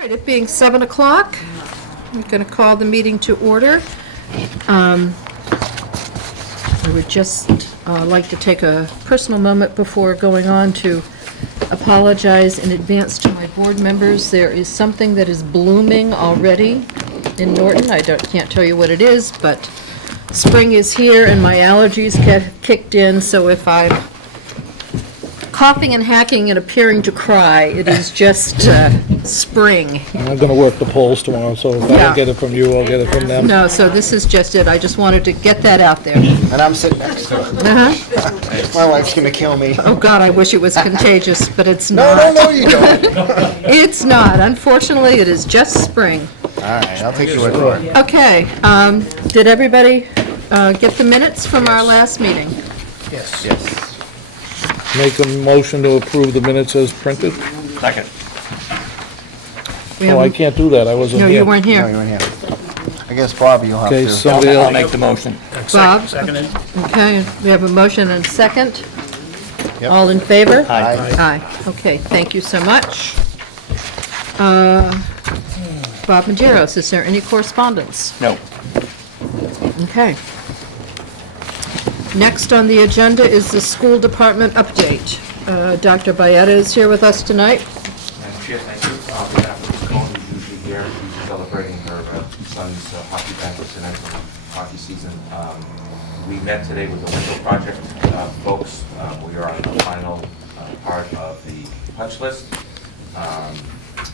All right, it being 7 o'clock, I'm going to call the meeting to order. I would just like to take a personal moment before going on to apologize in advance to my board members. There is something that is blooming already in Norton. Can't tell you what it is, but spring is here and my allergies kicked in, so if I'm coughing and hacking and appearing to cry, it is just spring. I'm gonna work the polls tomorrow, so if I Yeah. don't get it from you, I'll get it from them. No, so this is just it. I just wanted to get that out there. And I'm sitting next to her. Uh-huh. My wife's gonna kill me. Oh, God, I wish it was contagious, but it's No, not. no, no, you don't. It's not. Unfortunately, it is just spring. All right, I'll take your word for it. Okay, did everybody get the minutes from our last meeting? Yes. Make a motion to approve the minutes as printed? Second. We Oh, I haven't- can't do that, I wasn't No, here. you weren't No, here. you weren't here. I guess, Bob, you'll have Okay, to. somebody I'll else, make the motion. Bob? Seconded. Okay, we have a motion and second. Yep. All in favor? Aye. Aye. Okay, thank you so much. Bob Majeros, is there any correspondence? No. Okay. Next on the agenda is the school department update. Dr. Byetta is here with us tonight. Madam Chair, thank you. On behalf of Ms. Cohen, who's usually here, who's celebrating her son's hockey banquets and hockey season. We met today with the window project folks. We are on the final part of the punch list.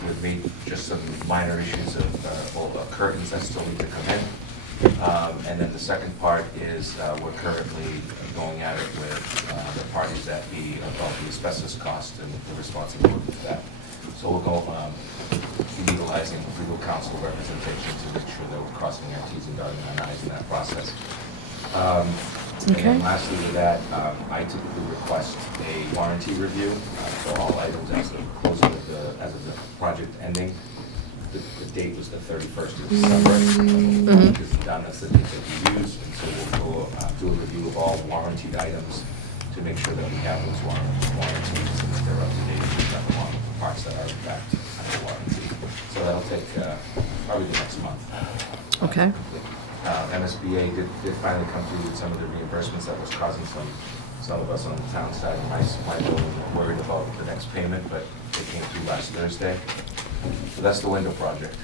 We've made just some minor issues of all the curtains that still need to come in. And then the second part is we're currently going at it with the parties that be about the asbestos cost and the responsibility for that. So we'll go utilizing legal counsel representation to make sure that we're crossing our T's and dotting our I's in that process. And Okay. then lastly with that, I typically request a warranty review for all items as of closing of as of the project ending. The date was the 31st of December. It's done, that's the date that we use, and so we'll go do a review of all warranted items to make sure that we have those warranties and that they're up to date, and that along with the parts that are in fact under warranty. So that'll take probably the next month. Okay. MSBA did finally come through with some of the reimbursements that was causing some of us on the town side. My building were worried about the next payment, but they came through last Thursday. So that's the window project.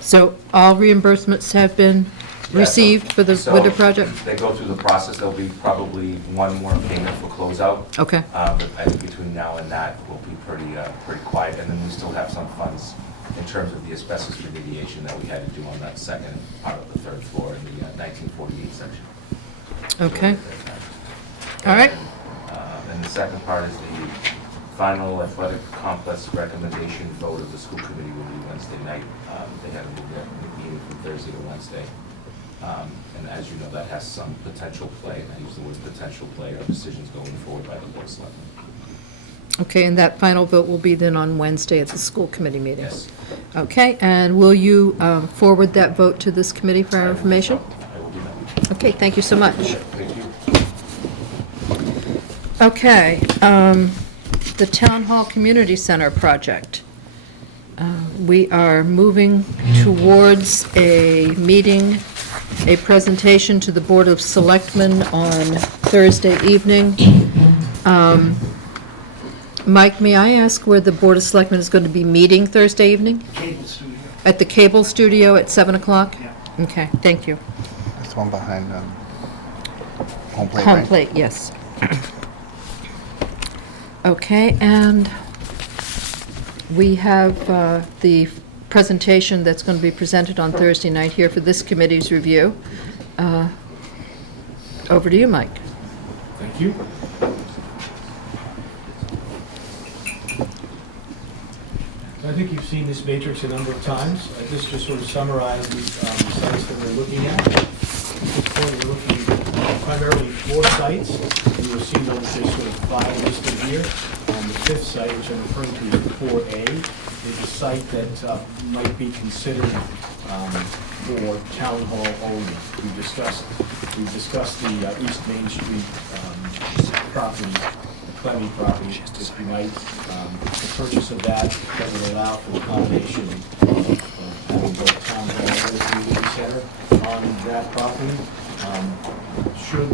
So all reimbursements have been received for the So window project? They go through the process. There'll be probably one more payment for closeout. Okay. But I think between now and that, we'll be pretty quiet. And then we still have some funds in terms of the asbestos remediation that we had to do on that second part of the third floor in the 1948 section. Okay. All right. And the second part is the final athletic complex recommendation vote of the school committee will be Wednesday night. They had a meeting from Thursday to Wednesday. And as you know, that has some potential play, and I use the word potential play, or decisions going forward by the board of selectmen. Okay, and that final vote will be then on Wednesday at the school committee meeting? Yes. Okay, and will you forward that vote to this committee for our information? I will do that. Okay, thank you so much. Thank you. Okay, the Town Hall Community Center project. We are moving towards a meeting, a presentation to the Board of Selectmen on Thursday evening. Mike, may I ask where the Board of Selectmen is going to be meeting Thursday evening? Cable studio. At the Cable Studio at 7 o'clock? Yeah. Okay, thank you. That's the one behind home plate, Home right? plate, yes. Okay, and we have the presentation that's going to be presented on Thursday night here for this committee's review. Over to you, Mike. Thank you. I think you've seen this matrix a number of times. This just sort of summarizes the sites that we're looking at. At this point, we're looking at primarily 4 sites. You will see that there's sort of 5 listed here. The 5th site, which I'm referring to as 4A, is a site that might be considered for town hall only. We discussed the East Main Street property Clemmy property, if you might, the purchase of that would allow for the combination of having both town hall and the community center on that property. Should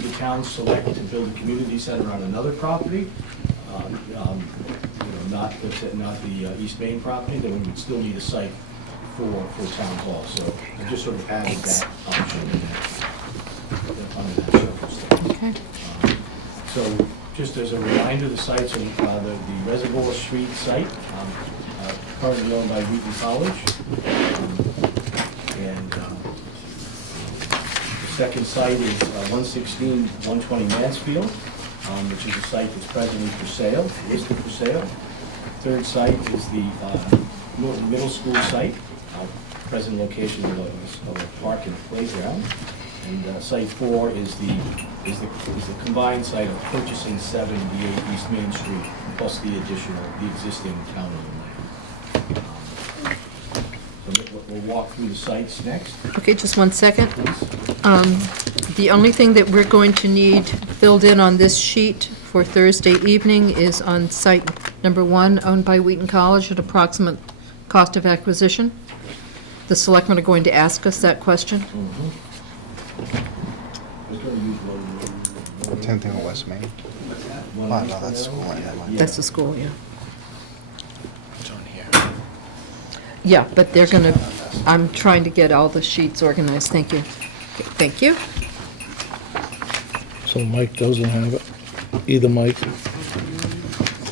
the town select to build a community center on another property, not the East Main property, then we would still need a site for town hall. So I just sort of added that option in that, under that circumstance. Okay. So just as a reminder, the sites are the Reservoir Street site, currently owned by Wheaton College. And the second site is 116, 120 Mansfield, which is a site that's presently for sale, listed for sale. Third site is the Norton Middle School site, present location of a park and playground. And site 4 is the combined site of purchasing 78 East Main Street, plus the existing town-owned land. So we'll walk through the sites next, Okay, just one second. please. The only thing that we're going to need filled in on this sheet for Thursday evening is on site number 1, owned by Wheaton College, at approximate cost of acquisition. The selectmen are going to ask us that question. Same thing on West Main. Oh, no, that's school. That's the school, yeah. Yeah, but they're gonna, I'm trying to get all the sheets organized, thank you. Okay, thank you. So Mike doesn't have it, either Mike,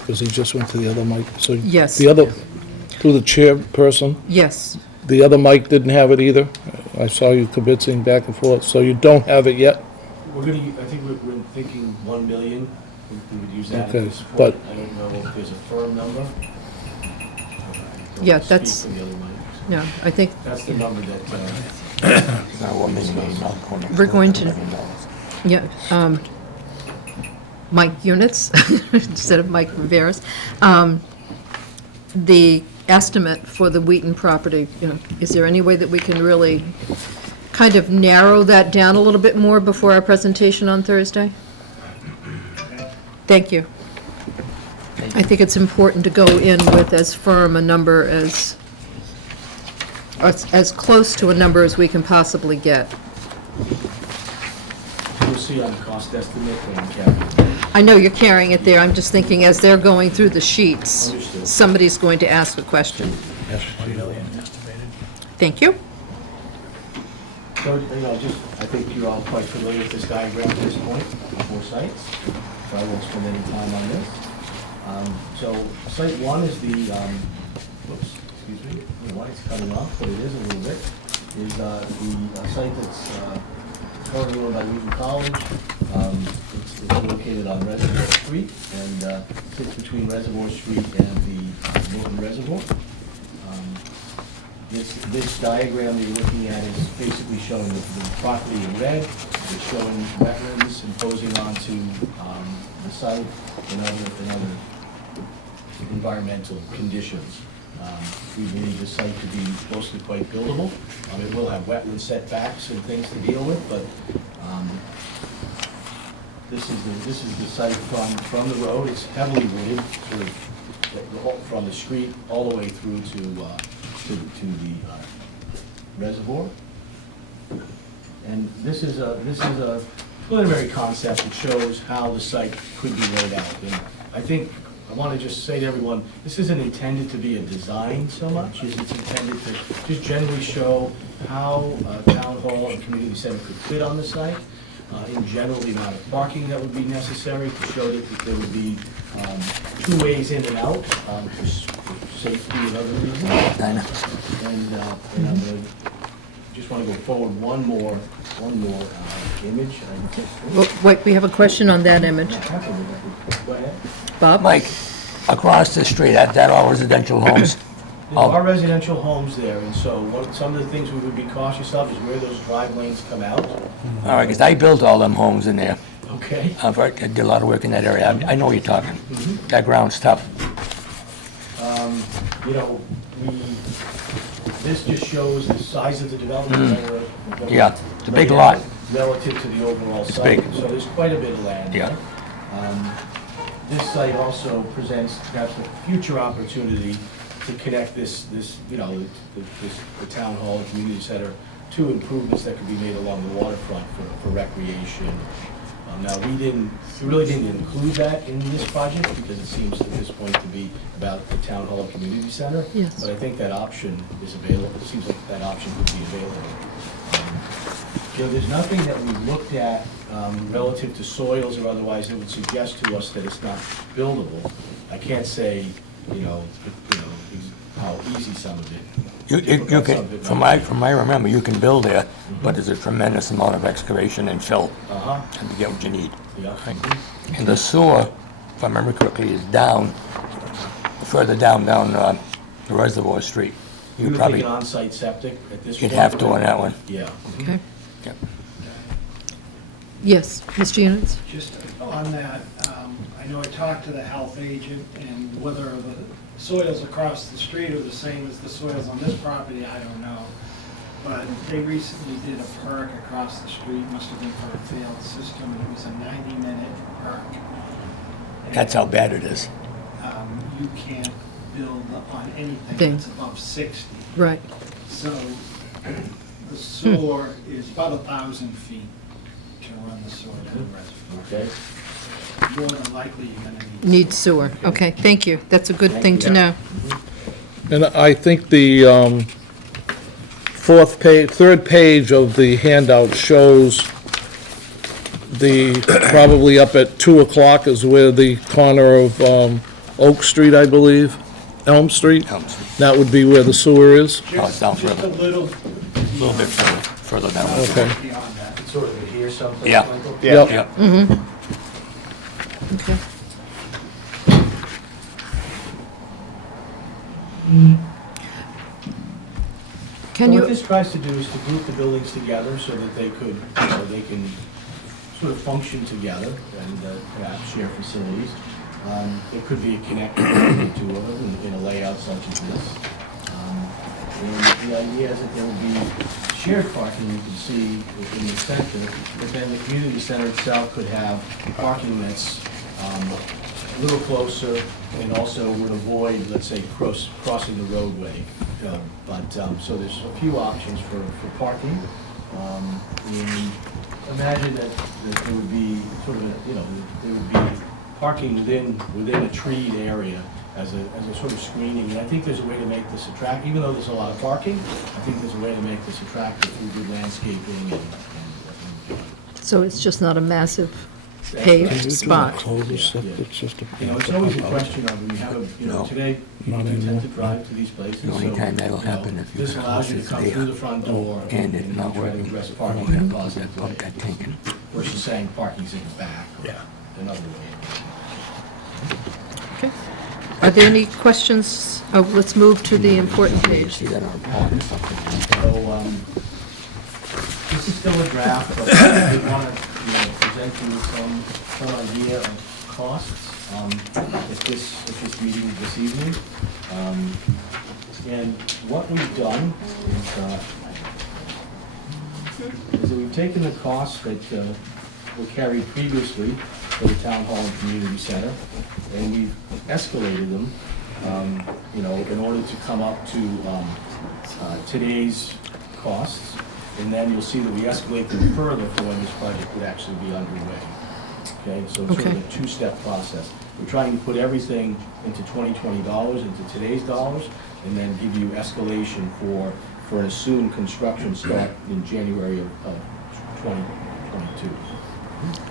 because he just went to the other Mike. So Yes. the other, through the chairperson, Yes, the other Mike didn't have it either? I saw you kibitzing back and forth, so you don't have it yet? We're gonna, I think we're thinking 1 million, we would use that Okay, at this point. but- I don't know if there's a firm number. Yeah, Speak that's- for the other Mike. yeah, I think That's the number that, we're going to, yeah, Mike Units, instead of Mike Viveras. The estimate for the Wheaton property, is there any way that we can really kind of narrow that down a little bit more before our presentation on Thursday? Thank you. I think it's important to go in with as firm a number as close to a number as we can possibly get. you'll see on the cost estimate when we calculate. I know you're carrying it there, I'm just thinking as they're going through the sheets, Understood. somebody's going to ask a question. Thank you. So, I think you're all quite familiar with this diagram at this point, the 4 sites, so I won't spend any time on this. So, site 1 is the, whoops, excuse me, I don't know why it's coming off, but it is a little bit, is the site that's currently owned by Wheaton College. It's located on Reservoir Street and sits between Reservoir Street and the Norton Reservoir. This diagram that you're looking at is basically showing the property in red. It's showing wetlands imposing onto the site and other environmental conditions. We believe the site to be mostly quite buildable. It will have wetland setbacks and things to deal with, but this is the site from the road. It's heavily wooded, sort of from the street all the way through to the reservoir. And this is a preliminary concept that shows how the site could be laid out. And I think, I want to just say to everyone, this isn't intended to be a design so much, as it's intended to just generally show how a town hall and community center could fit on the site. In general, the amount of parking that would be necessary to show that there would be 2 ways in and out for safety and other reasons. And I'm going to just want to go forward one more image. Wait, we have a question on that image. Go ahead. Bob? Mike, across the street, that all residential homes? There are residential homes there, and so some of the things we would be cautious of is where those drive lanes come out. All right, because I built all them homes in there. Okay? I did a lot of work in that area. I know what you're talking. That ground's tough. This just shows the size of the development. Yeah, it's a big lot. Relative to the overall It's site. big. So there's quite a bit of land Yeah. there. This site also presents perhaps a future opportunity to connect this, the town hall and community center to improvements that could be made along the waterfront for recreation. Now, we really didn't include that in this project because it seems at this point to be about the town hall and community center. Yes. But I think that option is available. It seems like that option could be available. There's nothing that we looked at relative to soils or otherwise that would suggest to us that it's not buildable. I can't say, how easy some of it. You difficult some can, of it from might my remember, you can build there, but there's a tremendous amount of excavation and fill be. Uh-huh, to get what you need. yeah. And the sewer, if I remember correctly, is down, further down the Reservoir Street. You You would probably, think an on-site septic at this point? you'd have to on that one. Yeah. Okay. Yep. Yes, Mr. Units? Just on that, I know I talked to the health agent, and whether the soils across the street are the same as the soils on this property, I don't know. But they recently did a perk across the street, must have been for a failed system, and it was a 90-minute perk. That's how bad it is. You can't build on anything Thing. that's above 60. Right. So the sewer is about 1,000 feet to run the sewer to the reservoir. Okay. More than likely, you're gonna Need sewer. Okay, thank you. That's a good thing to know. And I think the third page of the handout shows probably up at 2 o'clock is where the corner of Oak Street, I believe, Elm Street. Elm Street. That would be where the sewer is. Oh, it's down Just a further, little a little bit further down. Okay. beyond that. It's sort of here something, Yeah. Michael? Yep. Yep. Okay. Can So what you, this tries to do is to group the buildings together so that they can sort of function together and perhaps share facilities. It could be a connector between the two of them in a layout such as this. And the idea is that there will be shared parking, you can see in the center, but then the community center itself could have parking that's a little closer and also would avoid, let's say, crossing the roadway. So there's a few options for parking. And imagine that there would be sort of, there would be parking within a treed area as a sort of screening. And I think there's a way to make this attractive, even though there's a lot of parking, I think there's a way to make this attractive through good landscaping and so it's just not a massive paved spot? Closed septic system. it's always a question of, when you have No. today, people Not do tend anymore. to drive to these places. The only so, time that'll you know, happen if you this have allows you to houses come there, through the front door and it's not try to working. address You parking have in a to positive pump way, that tank in. versus saying parking's in the back or another way. Okay. Are there any questions? Oh, let's move to the important You page. see that on a pond or something. So, this is still a draft, but I want to, present you with some idea of costs, at this meeting this evening. And what we've done is that we've taken the costs that were carried previously for the town hall and community center, and we've escalated them, in order to come up to today's costs. And then you'll see that we escalate them further for when this project would actually be underway. Okay, so it's sort of Okay. a two-step process. We're trying to put everything into 2020 dollars, into today's dollars, and then give you escalation for an assumed construction start in January of 2022.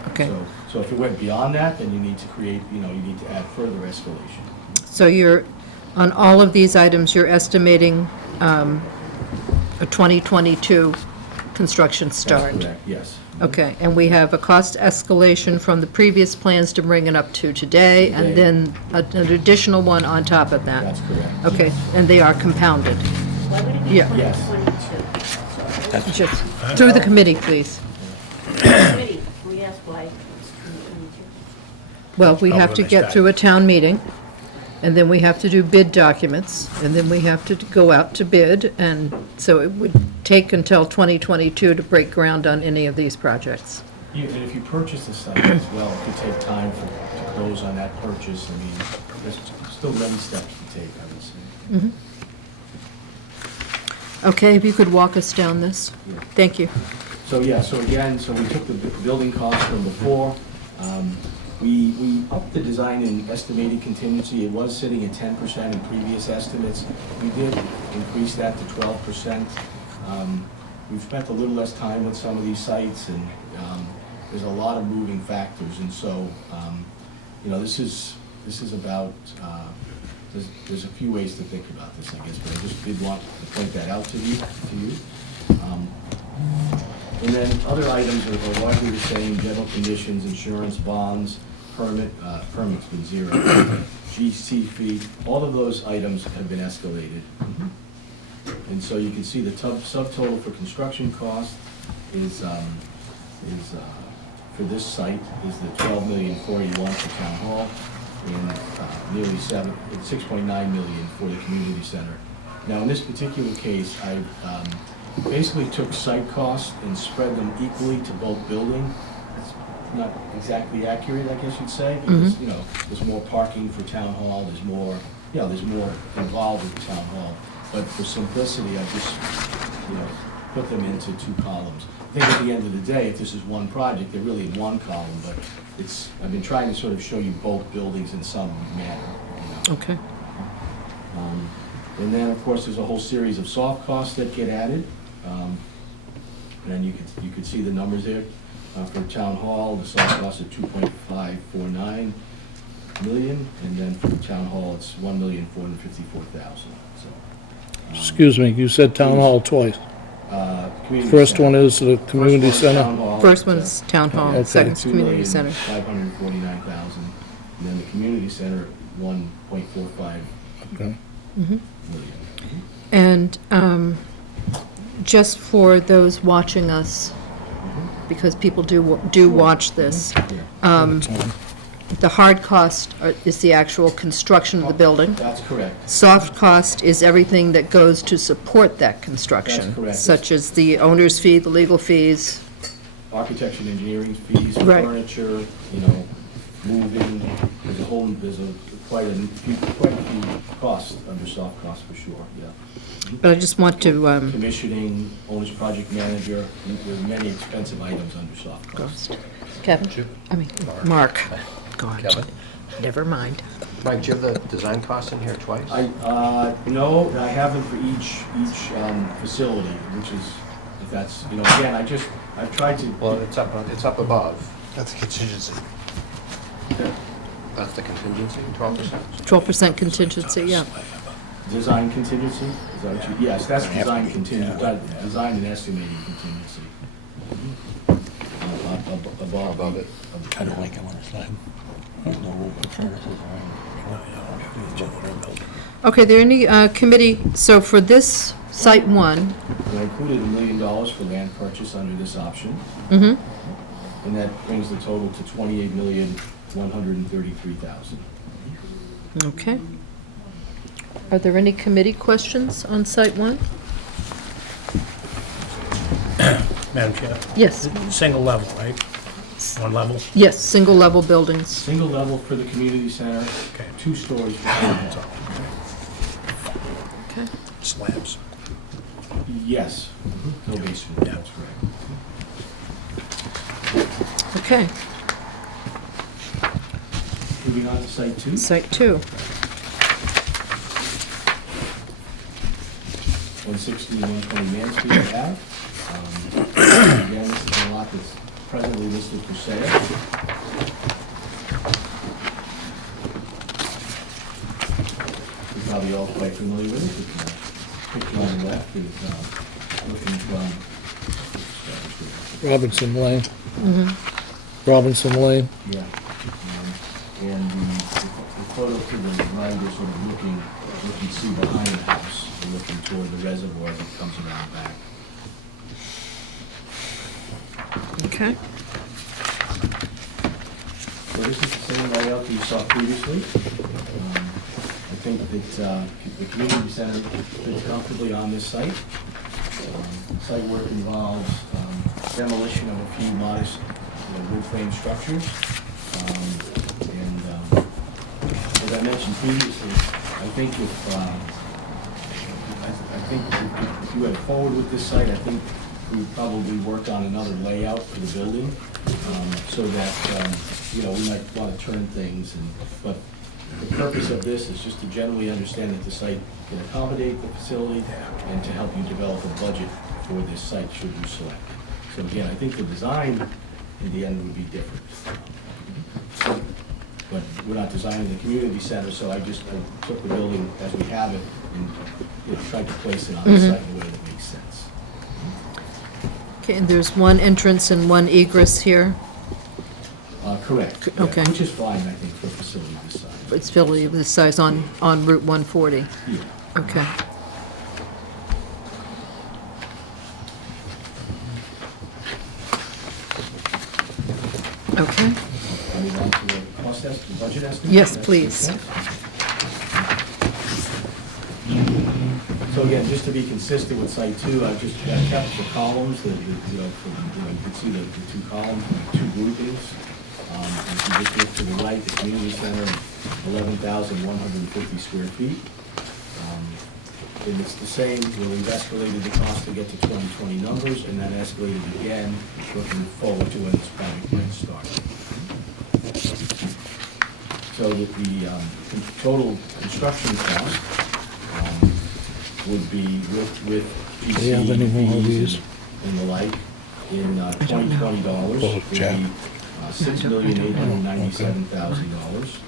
Okay. So if it went beyond that, then you need to create, you need to add further escalation. So you're, on all of these items, you're estimating a 2022 construction start? That's correct, yes. Okay, and we have a cost escalation from the previous plans to bring it up to today, and then an additional one on top of that? That's correct. Okay, and they are compounded? Why would it be Yeah. Yes. 2022? Just through the committee, please. Committee, we asked why it's 2022. Well, we have to get through a town meeting, and then we have to do bid documents, and then we have to go out to bid, and so it would take until 2022 to break ground on any of these projects. Yeah, and if you purchase the site as well, it could take time to close on that purchase. I mean, there's still many steps to take, I would say. Okay, if you could walk us down this. Yeah. Thank you. So, yeah, so again, so we took the building cost from before. We upped the design and estimated contingency. It was sitting at 10% in previous estimates. We did increase that to 12%. We've spent a little less time with some of these sites, and there's a lot of moving factors. And so, you know, this is about, there's a few ways to think about this, I guess, but I just did want to point that out to you. And then other items are largely the same: general conditions, insurance, bonds, permit's been zero, GC fee. All of those items have been escalated. And so you can see the subtotal for construction cost is for this site is the $12,041,000 for town hall, and nearly $6.9 million for the community center. Now, in this particular case, I basically took site costs and spread them equally to both buildings. It's not exactly accurate, I guess you'd say, because, you know, there's more parking for town hall, there's more, you know, there's more involved with town hall. But for simplicity, I just, you know, put them into two columns. I think at the end of the day, if this is one project, they're really in one column, but I've been trying to sort of show you both buildings in some manner, you know. Okay. And then, of course, there's a whole series of soft costs that get added. And you could see the numbers there. For town hall, the soft cost is $2.549 million, and then for the town hall, it's $1,454,000. So, Excuse me, you said town hall twice. community First center. one is the community First one is center. town hall. First one is town hall, Okay. second's community center. $2,549,000, and then the community center, $1.45 Okay. million. And just for those watching us, because people do watch this, the hard cost is the actual construction of the building. That's correct. Soft cost is everything that goes to support that construction. That's correct. Such as the owner's fee, the legal fees. Architecture and engineering fees, Right. furniture, you know, moving, there's quite a few costs under soft costs for sure, yeah. But I just want to, Commissioning, owner's project manager, there's many expensive items under soft costs. Kevin, Mark. God, never mind. Mike, do you have the design costs in here twice? No, I have them for each facility, which is, if that's, you know, again, I've tried to. Well, it's up above. That's the contingency. That's the contingency, 12%? 12% contingency, yeah. Design contingency, is that what you, yes, that's design contingency, design and estimating contingency. Above it. I don't like it on the side. There's no room for furnaces or anything. Okay, there any committee, so for this site one, I included $1 million for land purchase under this option, mhm, and that brings the total to $28,133,000. okay. Are there any committee questions on site one? Madam Chair, Yes, single level, right? One level? yes, single-level buildings. Single level for the community center, Okay. 2 stories for town That's hall. all. Okay. Slabs. Yes, no basement, Yeah. that's correct. Okay, Moving on to site 2. site two. 160 and 120 Mansfield Ave. Again, this is a lot that's presently listed for sale. You're probably all quite familiar with it. The picture on the left is looking from Robinson Lane. Robinson Lane. yeah. And the photo to the right is sort of looking, you can see behind the house, and looking toward the reservoir that comes around back. Okay, So this is the same layout that you saw previously. I think that the community center fits comfortably on this site. Site work involves demolition of a few modest wood frame structures. As I mentioned previously, I think if you went forward with this site, I think we would probably work on another layout for the building, so that, we might want to turn things, but the purpose of this is just to generally understand that the site can accommodate the facility and to help you develop a budget for this site should you select it. So again, I think the design in the end would be different. But we're not designing the community center, so I took the building as we have it and tried to place it on the site in a way that makes sense. Okay, and there's one entrance and one egress here. Correct. Yeah, Okay. which is fine, I think, for a facility this size. It's facility of this size on Route 140. Yeah. Okay. Okay. I mean, on to the cost estimate, budget estimate? Yes, That's please. okay. So again, just to be consistent with site two, I've kept the columns, you can see the two columns, two groupings. If you just look to the right, the community center, 11,150 square feet. And it's the same, we've escalated the cost to get to 2020 numbers, and then escalated again, looking forward to when this project might start. So that the total construction cost would be with GC Do you have any more of fees these? and the like, in $2020, would be Jack. $6,897,000.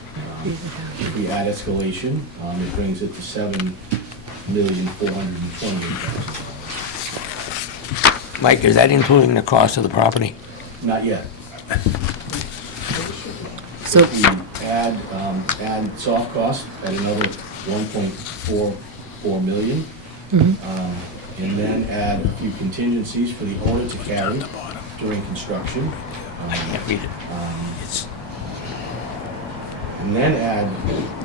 If we add escalation, it brings it to $7,428,000. Mike, is that including the cost of the property? Not yet. So, If we add soft cost at another 1.44 million, and then add a few contingencies for the owner to carry during construction. I can't read it. And then add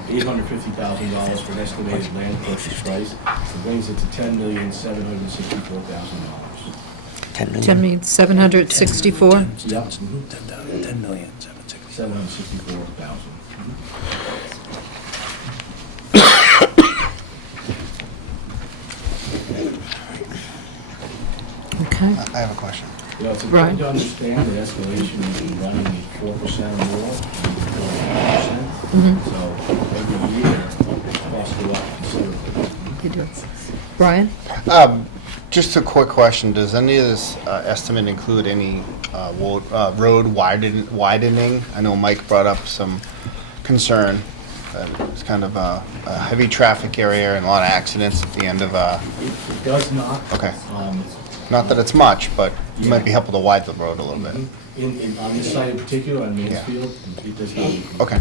$850,000 for an estimated land purchase price, it brings it to $10,764,000. 10 million? 10,764? Yep. 10,760,000. 764,000. Okay. I have a question. It's Right. important to understand that escalation is running at 4% or more, 4%. So every year, costs go up considerably. You do. Brian? Just a quick question. Does any of this estimate include any road widening? I know Mike brought up some concern that it's kind of a heavy traffic area and a lot of accidents at the end of It does not. Okay. Not that it's much, but it might be helpful to widen the road a little bit. On this site in particular, on Mansfield, it does not. Okay.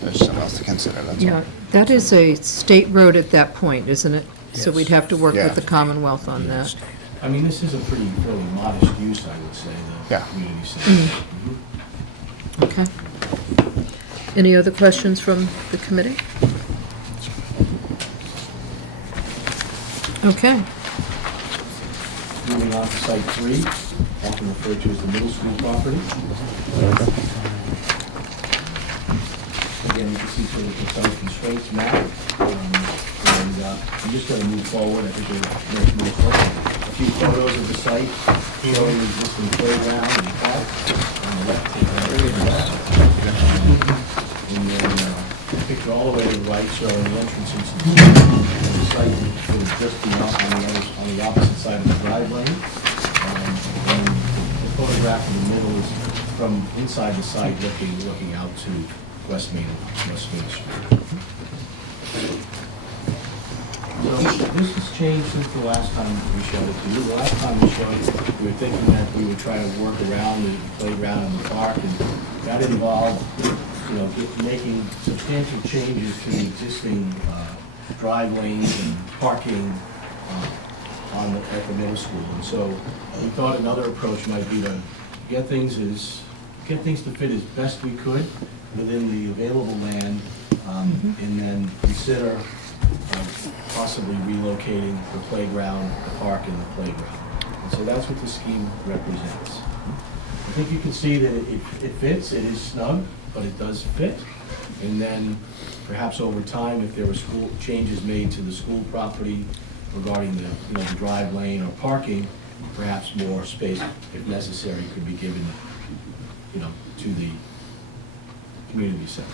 There's something else to consider, that's all. Yeah, that is a state road at that point, isn't it? So Yes. we'd have to work Yeah. with the Commonwealth on that. I mean, this is a fairly modest use, I would say, the Yeah. community center. Okay. Any other questions from the committee? Okay. Moving on to site three, often referred to as the middle school property. Again, you can see sort of the site constraints map. And I'm just going to move forward. I think we're going to move forward. A few photos of the site showing the existing playground and park on the left. And then a picture all the way to the right showing the entrance into the site sort of just beyond on the opposite side of the drive lane. And the photograph in the middle is from inside the site looking out to West Main Street. So this has changed since the last time we showed it to you. The last time we showed it, we were thinking that we would try to work around the playground and the park, and that involved, making substantial changes to the existing drive lanes and parking at the middle school. And so we thought another approach might be to get things to fit as best we could within the available land, and then consider possibly relocating the playground, the park, and the playground. And so that's what the scheme represents. think you can see that it fits, it is snug, but it does fit. And then perhaps over time, if there were school changes made to the school property regarding the, the drive lane or parking, perhaps more space, if necessary, could be given, to the community center.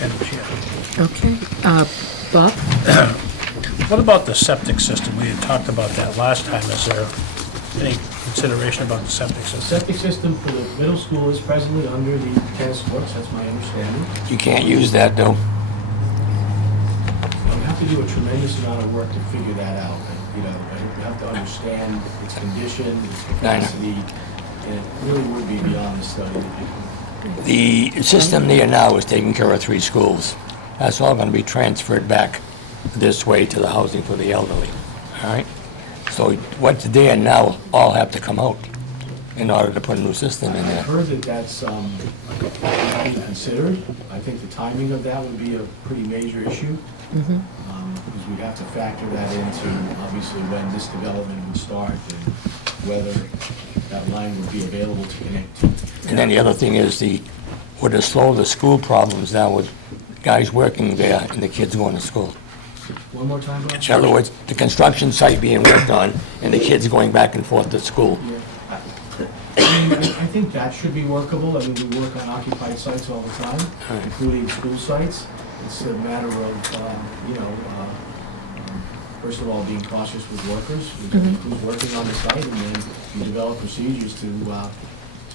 Madam Chair. Okay, Bob? What about the septic system? We had talked about that last time. Is there any consideration about the septic The system? septic system for the middle school is presently under the tennis courts, that's my understanding. You can't use that, though. I would have to do a tremendous amount of work to figure that out. You have to understand its condition, its capacity, and it really would be beyond the study that you can. The system there now is taking care of 3 schools. That's all gonna be transferred back this way to the housing for the elderly, all right? So what's there now all have to come out in order to put a new system in I've there. heard that that's being considered. I think the timing of that would be a pretty major issue. Because we'd have to factor that into, obviously, when this development would start and whether that line would be available to connect to. And then the other thing is would it slow the school problems down with guys working there and the kids going to school? One more time, Bob? In other words, the construction site being worked on and the kids going back and forth to school. Yeah. I think that should be workable. I mean, we work on occupied sites all the time, including school sites. It's a matter of, first of all, being cautious with workers, who's working on the site, and then you develop procedures to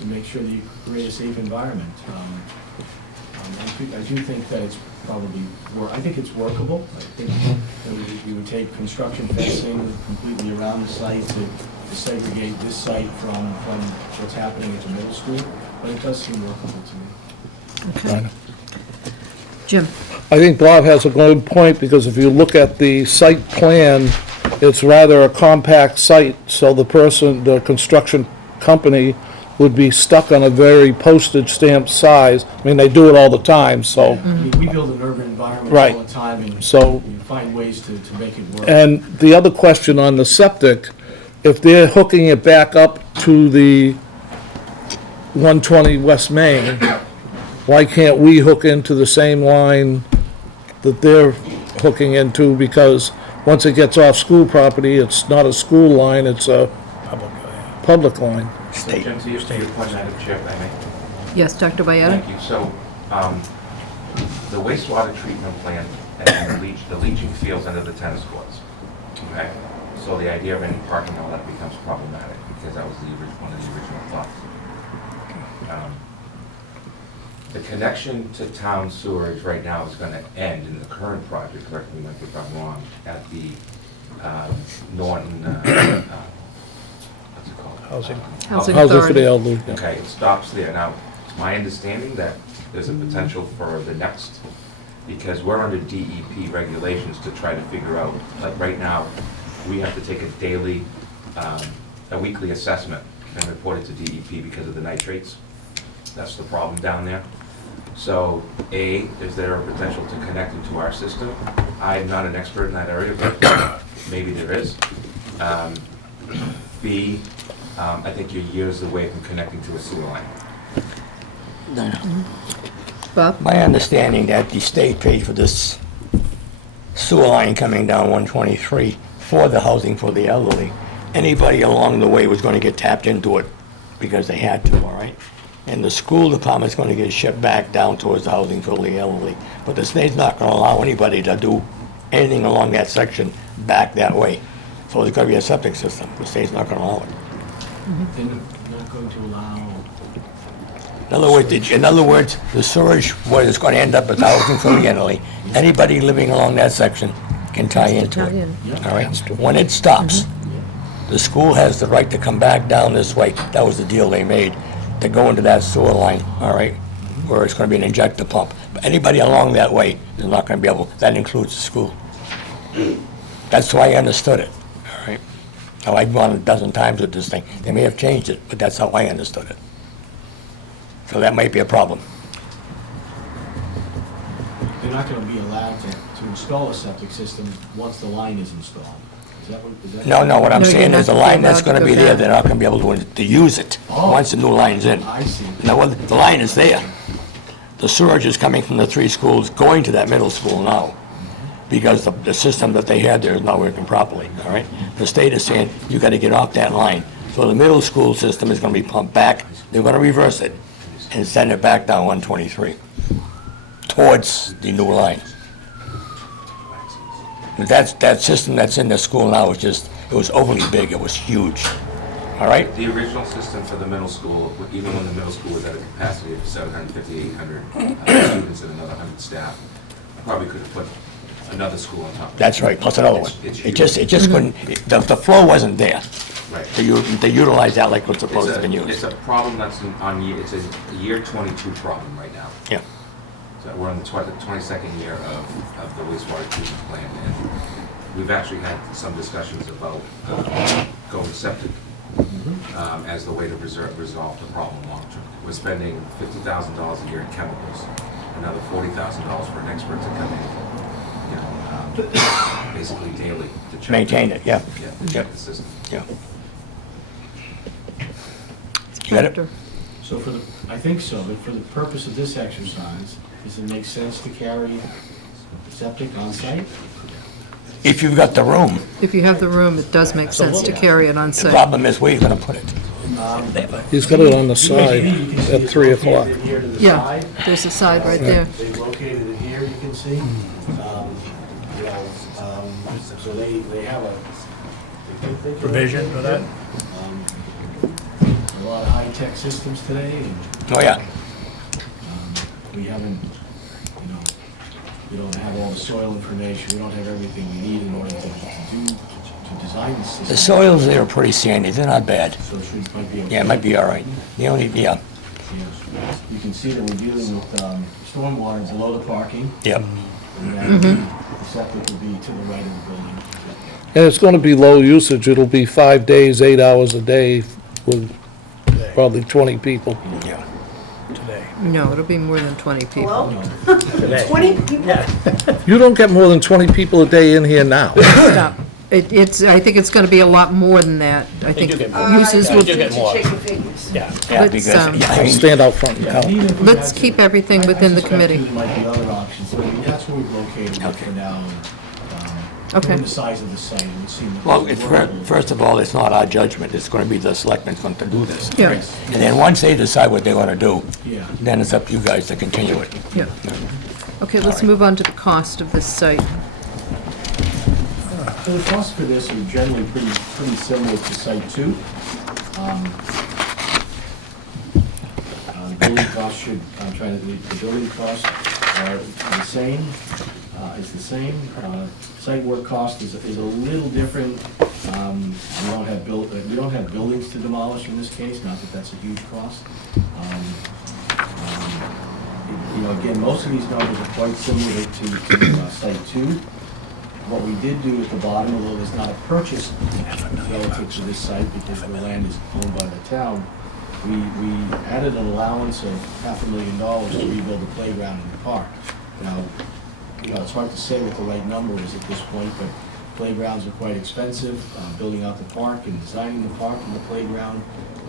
make sure that you create a safe environment. I do think that it's probably, I think it's workable. I think that we would take construction fencing completely around the site to segregate this site from what's happening at the middle school, but it does seem workable to me. Okay. Jim? I think Bob has a good point, because if you look at the site plan, it's rather a compact site, so the construction company would be stuck on a very postage stamp size. I mean, they do it all the time, so, I mean, we build an urban environment Right. all the time, and So- you find ways to make it work. and the other question on the septic, if they're hooking it back up to the 120 West Main, why can't we hook into the same line that they're hooking into? Because once it gets off school property, it's not a school line, it's a public line. State. Jim, to your point, Madam Chair, if I may. Yes, Dr. Byetta? Thank you. So, the wastewater treatment plant and the leaching fields under the tennis courts, okay? So the idea of any parking outlet becomes problematic, because that was one of the original thoughts. The connection to town sewage right now is gonna end in the current project, correct me if I'm wrong, at the Norton, what's it called? Housing. Housing Housing for Authority. the elderly. yeah. Okay, it stops there. Now, it's my understanding that there's a potential for the next, because we're under DEP regulations to try to figure out, like right now, we have to take a daily, a weekly assessment and report it to DEP because of the nitrates. That's the problem down there. So, A, is there a potential to connect it to our system? I'm not an expert in that area, but maybe there is. B, I think you're years away from connecting to a sewer line. Bob? My understanding that the state paid for this sewer line coming down 123 for the housing for the elderly. Anybody along the way was going to get tapped into it because they had to, all right? And the school department's going to get shipped back down towards the housing for the elderly. But the state's not going to allow anybody to do anything along that section back that way. So there's going to be a septic system. The state's not going to allow it. They're not going to allow, In other words, the sewage, what is going to end up as housing for the elderly, anybody living along that section can tie into Tie it. in. All right? When it stops, the school has the right to come back down this way. That was the deal they made, to go into that sewer line, all right? Where it's going to be an injector pump. But anybody along that way is not going to be able, that includes the school. That's the way I understood it, all right? Now, I've gone a dozen times with this thing. They may have changed it, but that's how I understood it. So that might be a problem. they're not gonna be allowed to install a septic system once the line is installed. Is that what, is that? No, what I'm No, you're saying not is the gonna be line that's allowed to gonna go be there, back. they're not gonna be able to use it, Oh. once the new line's in. I see. Now, well, the line is there. The sewage is coming from the 3 schools going to that middle school now, because the system that they had there is not working properly, all right? The state is saying, you gotta get off that line. So the middle school system is gonna be pumped back, they're gonna reverse it, and send it back down 123, towards the new line. But that system that's in the school now is just, it was overly big, it was huge, all right? The original system for the middle school, even when the middle school was at a capacity of 750, 800 students and another 100 staff, I probably could have put another school on top of it. That's right, plus another one. It's It just couldn't, the flow wasn't there. Right. They utilized that like what's supposed to have been It's used. a problem that's it's a year 22 problem right now. Yeah. So we're in the 22nd year of the wastewater treatment plant, and we've actually had some discussions about going septic as the way to resolve the problem long term. We're spending $50,000 a year in chemicals, another $40,000 for an expert to come in, basically daily to check. Maintain it, yeah. Yeah, to check the system. Yeah. Get it? Factor. So for the, I think so, but for the purpose of this exercise, does it make sense to carry septic on site? If you've got the room, If you have the room, it does make sense to carry it on the site. problem is where you're gonna put it. He's got it on the You side can see at it's 3 located o'clock. Here to the Yeah, side. there's a side right there. They've located it here, you can see. You know, so they have a. they think they can- Provision for that? A lot of high-tech systems today, and Oh, yeah. we haven't, you know, we don't have all the soil information, we don't have everything we need in order to design the system. The soils there are pretty sandy, they're not bad. So it should, might be okay. Yeah, it might be all right. The only, yeah, Yeah. You can see that we're dealing with stormwater below the parking, yeah. and that the septic will be to the right of the building. And it's gonna be low usage, it'll be 5 days, 8 hours a day with probably 20 people. Yeah. Today. No, it'll be more than 20 people. Hello? Today. 20 people? You don't get more than 20 people a day in here now. Stop. It's, I think it's gonna be a lot more than that. I think do get more. uses Yeah, will, you do get more. Chicken figures. Yeah. Yeah, Let's, because, yeah, I I'll mean, stand out front and Yeah, count. and even if we let's had- keep everything within the I suspect committee. There might be other options, but I mean, that's where we've located it Okay. for now. Okay. Given the size of the site, it would seem. that well, this it's, is workable. first of all, it's not our judgment, it's gonna be the selectmen's going to do this. Yeah, And then once they decide what they wanna do, Yeah. then it's up to you guys to continue it. yeah. Okay, let's move on to the cost of this site. So the costs for this are generally pretty similar to Site 2. The building costs should, I'm trying to, the building costs are the same, is the same. Site work cost is a little different. We don't have buildings to demolish in this case, not that that's a huge cost. You know, again, most of these numbers are quite similar to Site 2. What we did do at the bottom, although there's not a purchase relative to this site because the land is owned by the town, we added an allowance of $500,000 to rebuild the playground in the park. Now, you know, it's hard to say what the right number is at this point, but playgrounds are quite expensive. Building out the park and designing the park and the playground,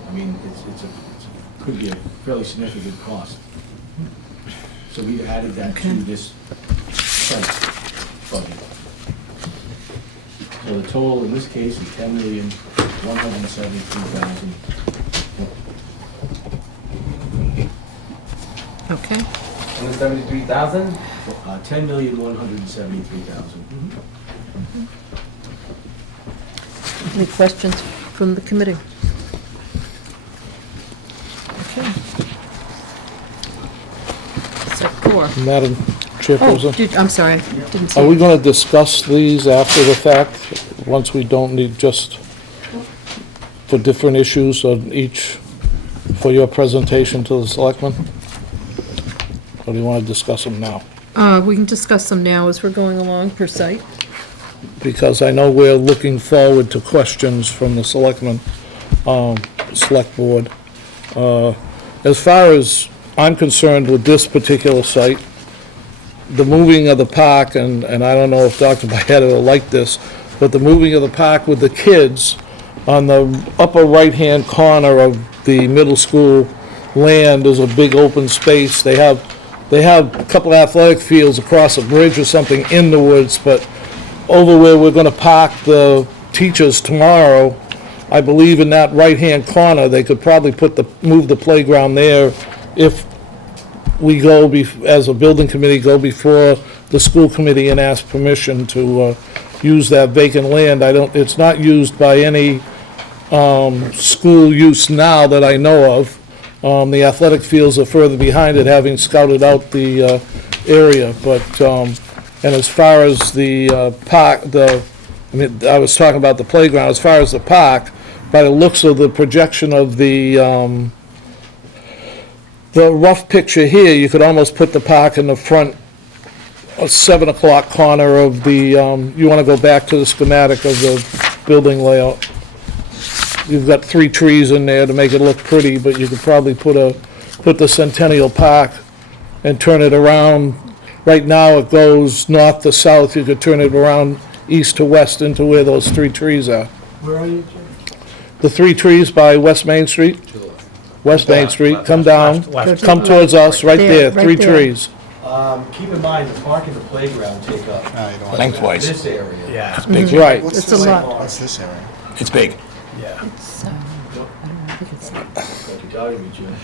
I mean, could be a fairly significant cost. So we added that to this site budget. So the total in this case is $10,173,000. Okay, 173,000? $10,173,000. any questions from the committee? Okay. Step 4. Madam Oh, Chairperson, I'm sorry, I didn't see. are we gonna discuss these after the fact, once we don't need just for different issues on each, for your presentation to the selectmen? Or do you wanna discuss them now? We can discuss them now as we're going along per site. Because I know we're looking forward to questions from the selectmen, select board. As far as I'm concerned with this particular site, the moving of the park, and I don't know if Dr. Byetta will like this, but the moving of the park with the kids on the upper right-hand corner of the middle school land is a big open space. They have a couple athletic fields across a bridge or something in the woods, but over where we're gonna park the teachers tomorrow, I believe in that right-hand corner, they could probably move the playground there if we go, as a building committee, go before the school committee and ask permission to use that vacant land. It's not used by any school use now that I know of. The athletic fields are further behind it, having scouted out the area, but, and as far as the park, I was talking about the playground, as far as the park, by the looks of the projection of the rough picture here, you could almost put the park in the front 7 o'clock corner of the, you want to go back to the schematic of the building layout. You've got 3 trees in there to make it look pretty, but you could probably put the Centennial Park and turn it around. Right now, it goes north to south. You could turn it around east to west into where those 3 trees are. Where are you, Jim? The 3 trees by West Main Street? West Main Street, come down, Left. come towards us, right there, Right 3 there. trees. Keep in mind, the park and the playground take up You don't want Lengthwise. this area. Yeah, It's big. Right. What's It's this a area? lot. What's this area? It's big. yeah. Like you're telling me, Jim.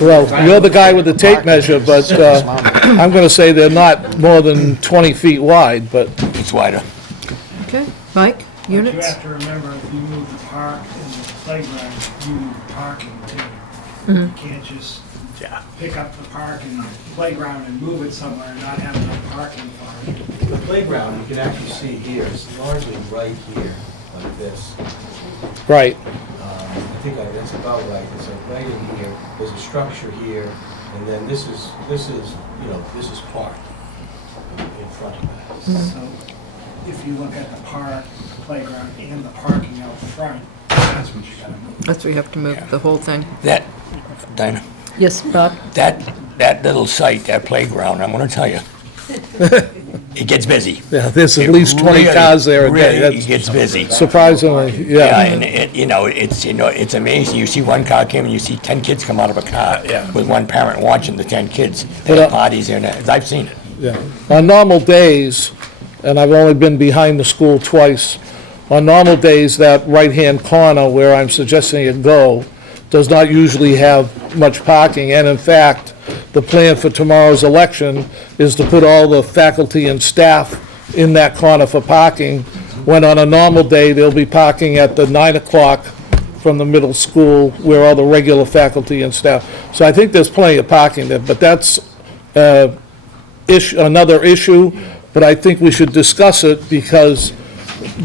Well, you're the guy with the tape measure, but I'm gonna say they're not more than 20 feet wide, but, It's wider. Okay, Mike, But you units? have to remember, if you move the park and the playground, you move parking too. Mm-hmm. You can't just Yeah. pick up the park and playground and move it somewhere and not have enough parking for it. The playground, you can actually see here, it's largely right here, like this. right. I think that's about right, it's like right in here, there's a structure here, and then this is, this is park in front of that. So if you look at the park, the playground, and the parking out front, that's what you gotta move. That's where you have to move the whole thing. That, Dinah, Yes, Bob? that little site, that playground, I'm gonna tell you, it gets busy. Yeah, there's at least 20 cars there a day. Really That's gets busy. surprisingly, Yeah, yeah. and it's amazing. You see one car come and you see 10 kids come out of a car Yeah. with one parent watching the 10 kids. They But, have parties in it. I've seen it. Yeah. On normal days, and I've only been behind the school twice, on normal days, that right-hand corner where I'm suggesting it go does not usually have much parking, and in fact, the plan for tomorrow's election is to put all the faculty and staff in that corner for parking, when on a normal day, they'll be parking at the 9 o'clock from the middle school where all the regular faculty and staff. So I think there's plenty of parking there, but that's another issue, but I think we should discuss it because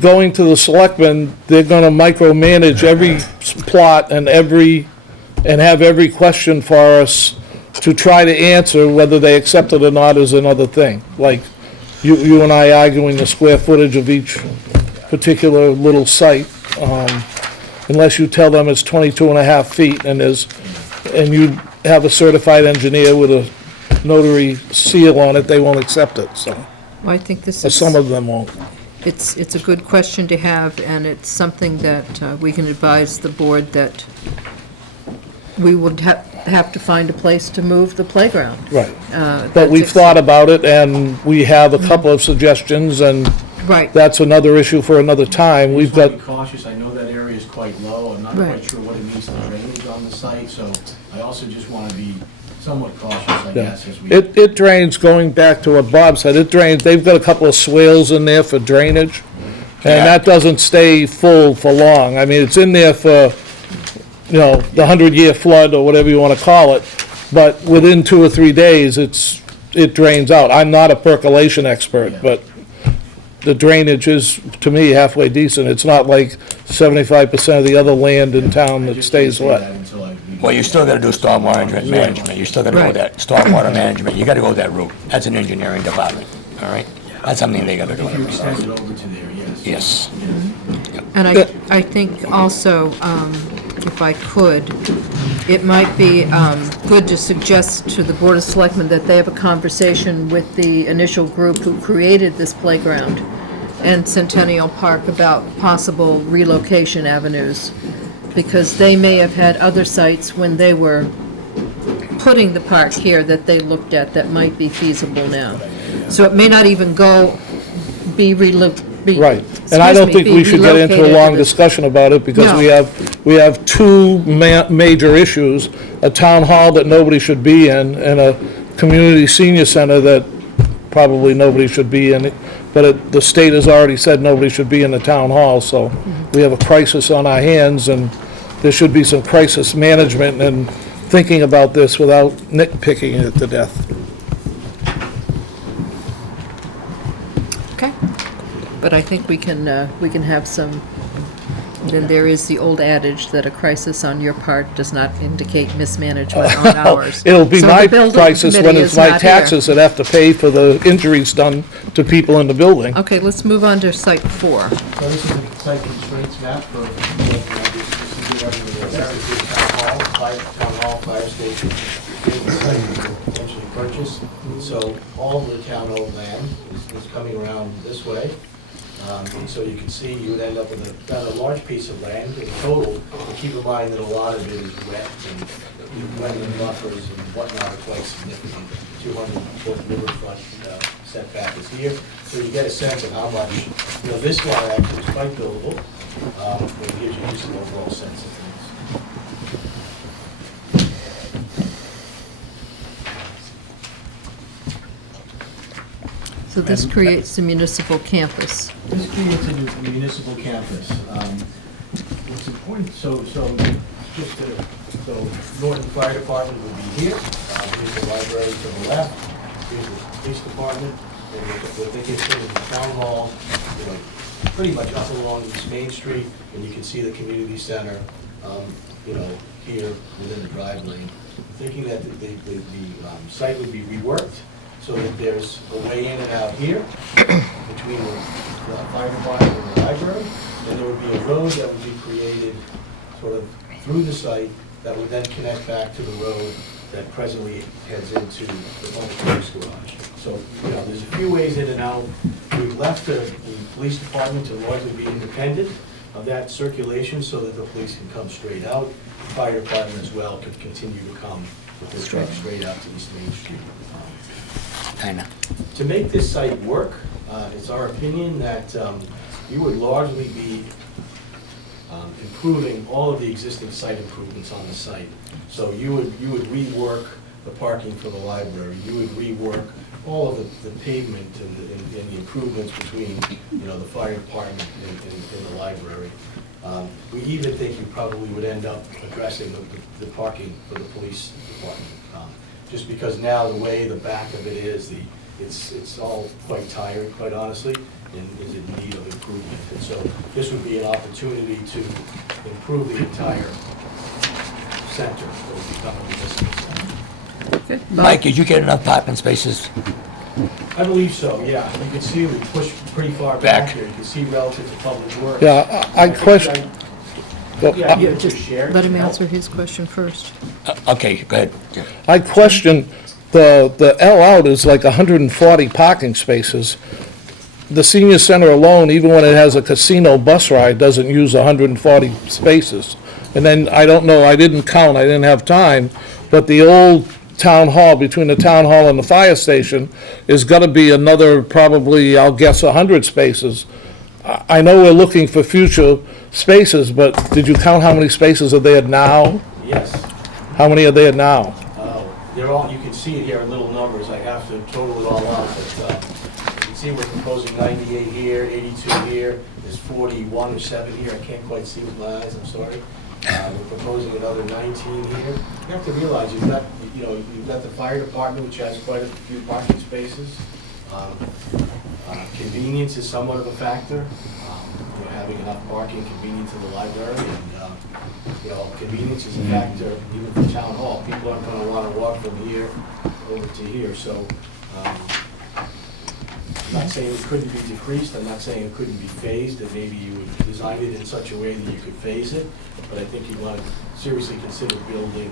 going to the selectmen, they're gonna micromanage every plot and have every question for us to try to answer. Whether they accept it or not is another thing. Like you and I arguing the square footage of each particular little site, unless you tell them it's 22 and a half feet and you have a certified engineer with a notary seal on it, they won't accept it, so, Well, I think this or is, some of them won't. it's a good question to have, and it's something that we can advise the board that we would have to find a place to move the playground. Right. Uh, But we've that's- thought about it, and we have a couple of suggestions, and Right, that's another issue for another time. We've Just want got, to be cautious, I know that area is quite low, I'm not Right. quite sure what it means to drainage on the site, so I also just want to be somewhat cautious, I yeah. guess, as we. It drains, going back to what Bob said, it drains, they've got a couple of swales in there for drainage, Yeah. and that doesn't stay full for long. I mean, it's in there for, the 100-year flood, or whatever you want to call it, but within 2 or 3 days, it drains out. I'm not a percolation expert, but the drainage is, to me, halfway decent. It's not like 75% of the other land in town I that just stays can't say that wet. until I- Well, you still gotta do stormwater management. You still gotta go Right. that, stormwater management. You gotta go that route. That's an engineering department, all right? That's something they gotta do. If you extend it over to there, yes. Yes. and I think also, if I could, it might be good to suggest to the Board of Selectmen that they have a conversation with the initial group who created this playground and Centennial Park about possible relocation avenues, because they may have had other sites when they were putting the park here that they looked at that might be feasible now. So it may not even be Right, and I don't think we should get into a long discussion about it, because No. we have two major issues: a town hall that nobody should be in, and a community senior center that probably nobody should be in. But the state has already said nobody should be in the town hall, so we have a crisis on our hands, and there should be some crisis management and thinking about this without nitpicking it to death. Okay, but I think we can have some, then there is the old adage that a crisis on your part does not indicate mismanagement on ours. It'll be So the my building crisis when committee it's is my not here. taxes that have to pay for the injuries done to people in the building. Okay, let's move on to site 4. So this is a site constraints map for, town hall, fire station, here's the site we could potentially purchase. So all of the town-owned land is coming around this way. And so you can see you would end up with a rather large piece of land in total. But keep in mind that a lot of it is wet, and wetland buffers and whatnot are quite significant. 200-foot riverfront setback is here. So you get a sense of how much, this lot actually is quite buildable. It gives you some overall sense of things. So this creates a municipal campus. This creates a new municipal campus. What's important, so Norton Fire Department would be here. Here's the library to the left. Here's the police department. And what they consider the town hall, pretty much up along East Main Street. And you can see the community center, here within the drive lane. Thinking that the site would be reworked so that there's a way in and out here between the fire department and the library. And there would be a road that would be created sort of through the site that would then connect back to the road that presently heads into the public works garage. So, there's a few ways in and out. We've left the police department to largely be independent of that circulation so that the police can come straight out. The fire department as well could continue to come with their truck straight out to East Main Street. To make this site work, it's our opinion that you would largely be improving all of the existing site improvements on the site. So you would rework the parking for the library. You would rework all of the pavement and the improvements between, the fire department and the library. We even think you probably would end up addressing the parking for the police department. Just because now the way the back of it is, it's all quite tired, quite honestly, and is in need of improvement. And so this would be an opportunity to improve the entire center that would become a municipal center. Okay. Mike, did you get enough parking spaces? I believe so, yeah. You can see we pushed pretty far back here. You can see relative to public works. Yeah, I question, Yeah, Yeah, just just shared. let him answer his question first. Okay, go ahead. I question, the L out is like 140 parking spaces. The senior center alone, even when it has a casino bus ride, doesn't use 140 spaces. And then, I don't know, I didn't count, I didn't have time, but the old town hall, between the town hall and the fire station, is gonna be another, probably, I'll guess, 100 spaces. I know we're looking for future spaces, but did you count how many spaces are there now? Yes. How many are there now? They're all, you can see it here in little numbers. I have to total it all out, but you can see we're proposing 98 here, 82 here, there's 41 or 7 here. I can't quite see with my eyes, I'm sorry. We're proposing another 19 here. You have to realize you've got the fire department, which has quite a few parking spaces. Convenience is somewhat of a factor. Having enough parking, convenient to the library, and convenience is a factor even for town hall. People aren't going to want to walk from here over to here. So I'm not saying it couldn't be decreased. I'm not saying it couldn't be phased, that maybe you would design it in such a way that you could phase it. but I think you'd want to seriously consider building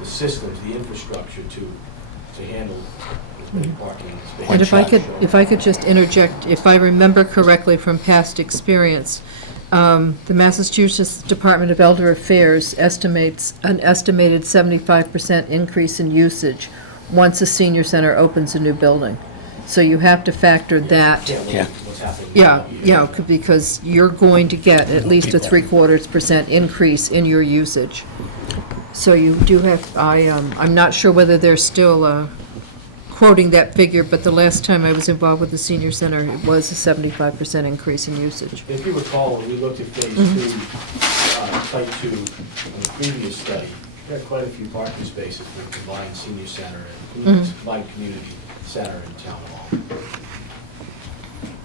the systems, the infrastructure to handle as many parking spaces. And if I could just interject, if I remember correctly from past experience, the Massachusetts Department of Elder Affairs estimates an estimated 75% increase in usage once a senior center opens a new building. So you have to factor that. Can't look Yeah. at what's happening. Yeah, because you're going to get at least a 0.75% increase in your usage. So you do have, I'm not sure whether they're still quoting that figure, but the last time I was involved with the senior center, it was a 75% increase in usage. If you recall, when we looked at phase two, site two, in the previous study, we had quite a few parking spaces with combined senior center and combined community center and town hall.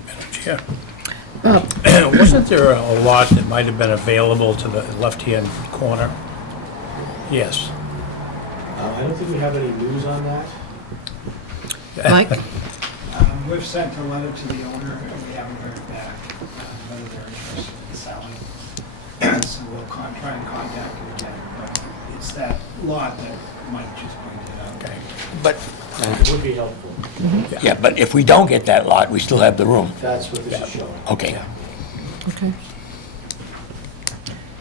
Madam Chair. Wasn't there a lot that might have been available to the left-hand corner? Yes. I don't think we have any news on that. Mike? We've sent a letter to the owner, and we haven't heard back whether they're interested in selling. So we'll try and contact them again, but it's that lot that Mike just pointed out. Okay. But, It would be helpful. yeah, but if we don't get that lot, we still have the room. That's what this is showing. Okay. Okay.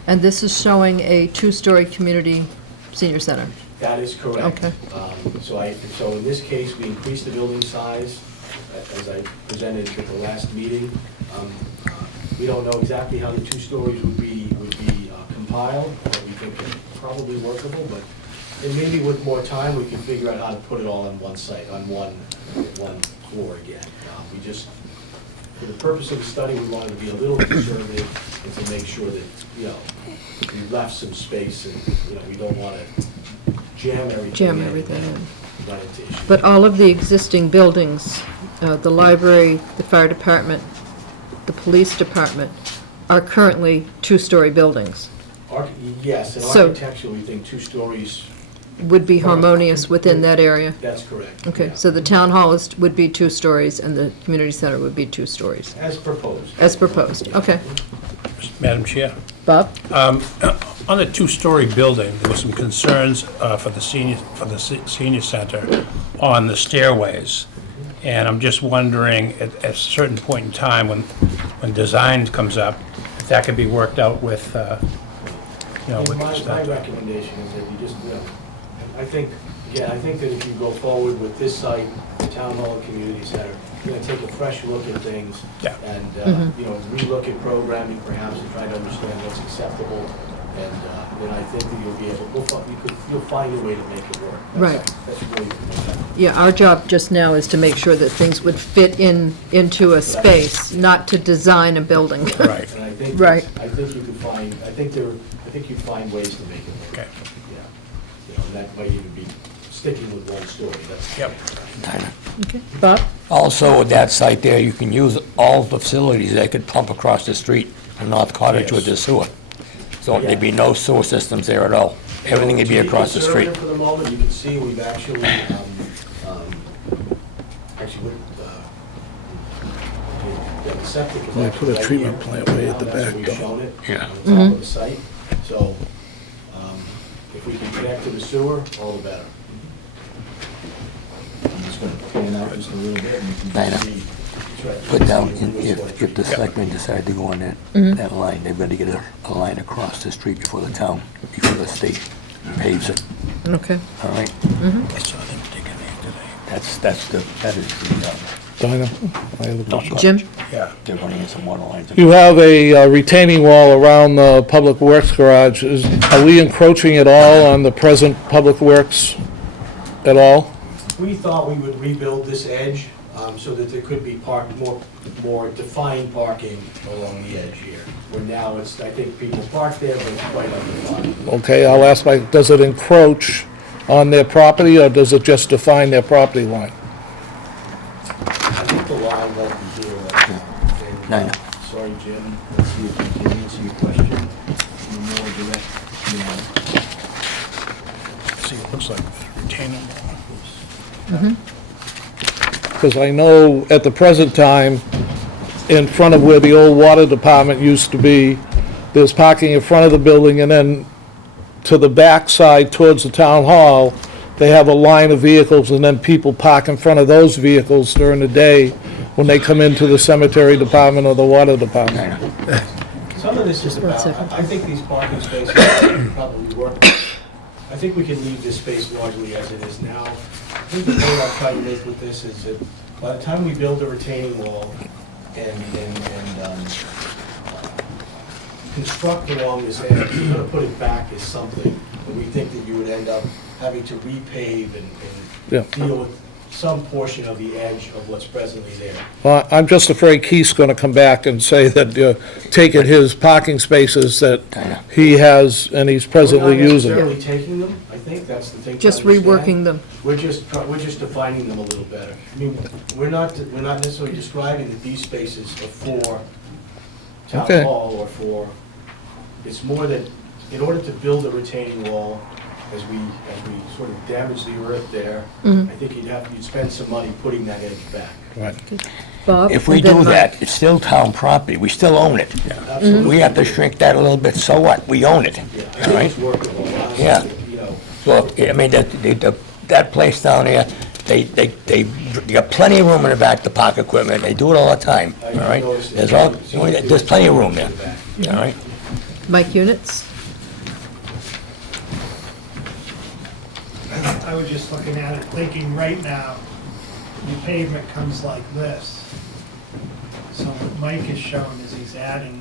And this is showing a two-story community senior center. That is correct. Okay. So in this case, we increased the building size, as I presented at the last meeting. We don't know exactly how the 2 stories would be compiled, but we think they're probably workable, but and maybe with more time, we can figure out how to put it all on one site, on one floor again. We just, for the purpose of the study, we wanted to be a little conservative and to make sure that, we left some space and, we don't want to jam everything in. Run into issues. But all of the existing buildings, the library, the fire department, the police department, are currently two-story buildings. Yes, and So- architecturally, we think 2 stories, Would be harmonious within that area. that's correct. Okay, yeah. so the town hall would be 2 stories, and the community center would be 2 stories, As proposed. as proposed. Okay. Madam Chair. Bob? On the 2-story building, there were some concerns for the senior center on the stairways. And I'm just wondering, at a certain point in time, when design comes up, if that could be worked out with, with the My stuff. recommendation is that you just, I think that if you go forward with this site, the town hall and community center, you're gonna take a fresh look at things. Yeah. And, relook at programming perhaps and try to understand what's acceptable. And then I think that you'll be able, you'll find a way to make it work. Right. That's really the Yeah, our job just now is to make sure that things would fit into a space, not to design a building. Right. And I think, Right. I think you could find, I think you'd find ways to make it work. Okay. Yeah. And that might even be sticking with one story. That's. Yep. Dinah. Okay. Bob? Also, with that site there, you can use all the facilities that could pump across the street from North Cottage with the sewer. So there'd be no sewer systems there at all. Everything would be across the street. To be conservative for the moment, you can see we've actually, the septic is They actually put a right treatment here. plant way at the That's where back, we've though. shown it, Yeah. on top of the site. So, if we can connect to the sewer, all the better. I'm just gonna pan out just a little bit and you can Dinah, see. put down, if the selectmen decide to go on that line, they've got to get a line across the street before the state paves it, Okay. all right? I saw them digging there today. That is the, Dinah, I have a question. Jim? Yeah. they're running in some water lines. You have a retaining wall around the Public Works garage. Are we encroaching at all on the present Public Works at all? We thought we would rebuild this edge so that there could be more defined parking along the edge here. Where now it's, I think people park there, but it's quite undefined. Okay, I'll ask Mike, does it encroach on their property, or does it just define their property line? I think the line might be here right now. And, Nina. Sorry, Jim, let's see if we can answer your question in a more direct, See, it looks like a retaining wall. Because I know at the present time, in front of where the old water department used to be, there's parking in front of the building, and then to the back side towards the town hall, they have a line of vehicles, and then people park in front of those vehicles during the day when they come into the cemetery department or the water department. Some of this is One about, second. I think these parking spaces probably work. I think we can leave this space largely as it is now. I think the point I'm trying to make with this is that by the time we build a retaining wall and construct along this edge, we're gonna put it back as something, and we think that you would end up having to repave Yeah. and deal with some portion of the edge of what's presently there. Well, I'm just afraid Keith's gonna come back and say that you're taking his parking spaces that he has and he's presently We're not using. necessarily taking them, I think that's the thing. to Just understand. reworking them. We're just defining them a little better. I mean, we're not necessarily describing that these spaces are for Okay. town hall or for, it's more that in order to build a retaining wall, as we sort of damage the earth there, I think you'd spend some money putting that edge back. Right. Bob? If we and then do Mike. that, it's still town property, we still own it. Absolutely. We have to shrink that a little bit, so what? We own it, Yeah, I all think right? it's workable, honestly, Yeah. you know. So, I mean, that place down there, they got plenty of room in the back to park equipment, they do it all the time, all right? There's plenty of room there, all right? Mike Units? I was just looking at it, thinking right now, the pavement comes like this. So what Mike is showing is he's adding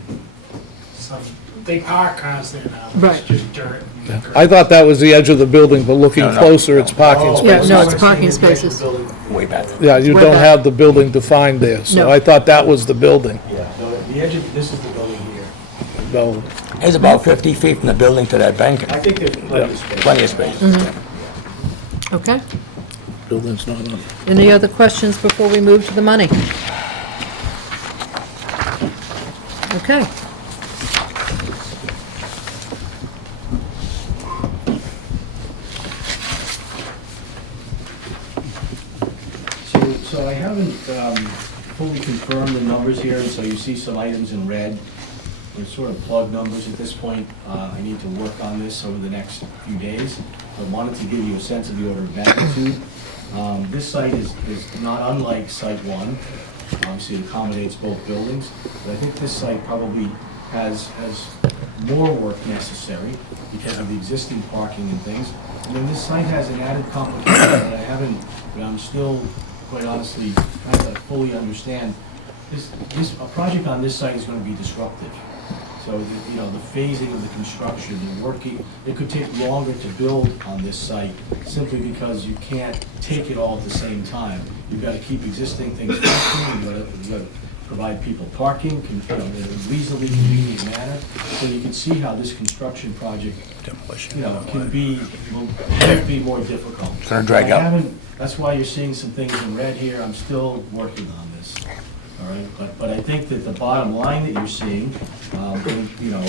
some, they park cars there now, Right. it's just dirt. and I thought that was the edge of the building, but looking No, no. closser, it's parking Oh, Yeah, spaces. no, so it's we're parking saying it's right spaces. in the building. Way back. Yeah, you Way don't back. have the building defined there, so No. I thought that was the building. Yeah, no, the edge of, this is the building here. No, It's about 50 feet from the building to that bank, I think there's plenty of space. plenty of space. Okay. building's not on. Any other questions before we move to the money? Okay. So I haven't fully confirmed the numbers here, and so you see some items in red. They're sort of plug numbers at this point. I need to work on this over the next few days. I wanted to give you a sense of the order of magnitude. This site is not unlike Site 1. Obviously, it accommodates both buildings, but I think this site probably has more work necessary because of the existing parking and things. And then this site has an added complication that I haven't, but I'm still, quite honestly, trying to fully understand. A project on this site is going to be disruptive. So, you know, the phasing of the construction, the working, it could take longer to build on this site simply because you can't take it all at the same time. You've got to keep existing things functioning, you've got to provide people parking, in a reasonably convenient manner. So you can see how this construction project, you know, can be more difficult. It's gonna drag out. That's why you're seeing some things in red here. I'm still working on this. All right, but I think that the bottom line that you're seeing, you know,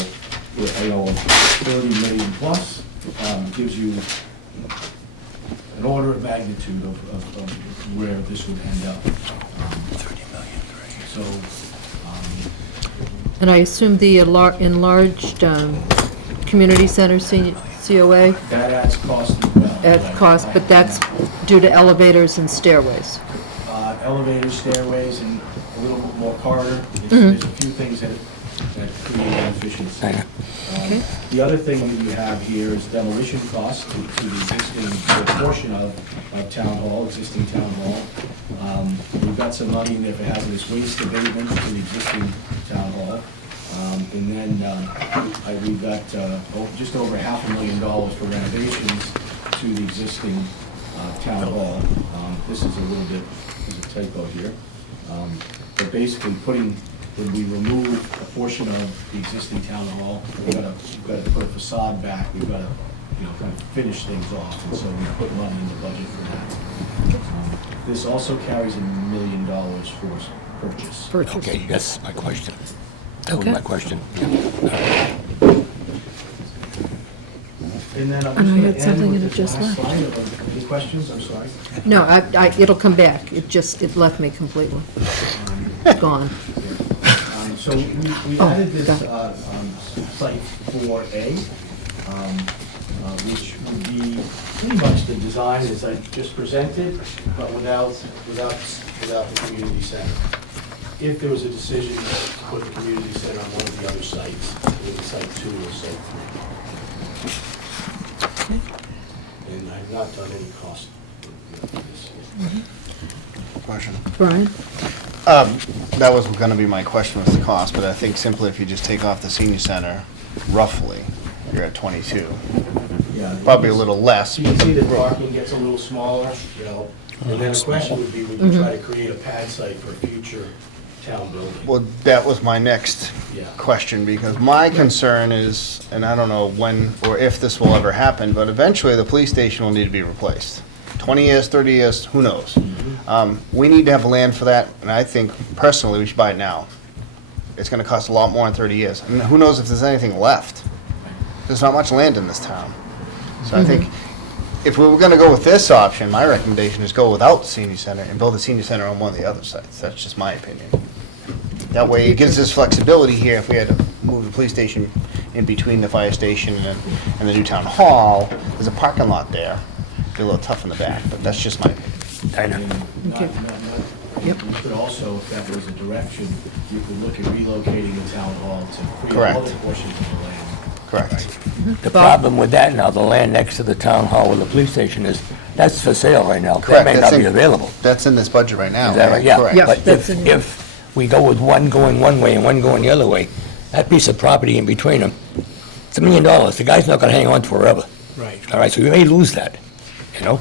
30 million plus, gives you an order of magnitude of where this would end up. 30 million, right. So, And I assume the enlarged community center COA that adds cost as well. at cost, but that's due to elevators and stairways. Elevators, stairways, and a little bit more corridor. There's a few things that create inefficiency. Okay. The other thing that you have here is demolition costs to the existing portion of town hall, existing town hall. We've got some money in there for hazardous waste abatement to the existing town hall. And then we've got just over $500,000 for renovations to the existing town hall. This is a little bit, there's a typo here. But basically when we remove a portion of the existing town hall, we've got to put a facade back, we've got to, you know, kind of finish things off, and so we put money in the budget for that. This also carries $1 million for purchase. Okay, that's my question. That was Okay. my question. And then I'm And I had just going something to and end it with just this last left. slide. Any questions? I'm sorry. No, it'll come back. It left me completely. Gone. So we Oh, added this got it. site 4A, which would be pretty much the design as I just presented, but without the community center. If there was a decision to put the community center on one of the other sites, maybe site 2 or site 3. And I've not done any cost for this. Question. Brian? That was gonna be my question, was the cost, but I think simply if you just take off the senior center, roughly, you're at 22. Yeah, Probably a little less. So you can see the parking gets a little smaller, you know, and then the question would be, would you try to create a pad site for a future town building? Well, that was my next Yeah. question, because my concern is, and I don't know when or if this will ever happen, but eventually the police station will need to be replaced. 20 years, 30 years, who knows? We need to have land for that, and I think personally we should buy it now. It's gonna cost a lot more in 30 years, and who knows if there's anything left? There's not much land in this town. So I think if we were gonna go with this option, my recommendation is go without the senior center and build a senior center on one of the other sites. That's just my opinion. That way it gives us flexibility here if we had to move the police station in between the fire station and the new town hall. There's a parking lot there. Be a little tough in the back, but that's just my opinion. I know. And Okay. You could also, if that was a direction, you could look at relocating the town hall to free up Correct. other portions of the land. Correct. The problem with that now, the land next to the town hall with the police station is, that's for sale right now. That Correct. may That's not be in- available. That's in this budget right now. Is that right? Yeah. Correct. Yeah. But that's if, in- if we go with one going one way and one going the other way, that piece of property in between them, it's $1 million. The guy's not gonna hang on forever. Right. All right, so we may lose that, you know?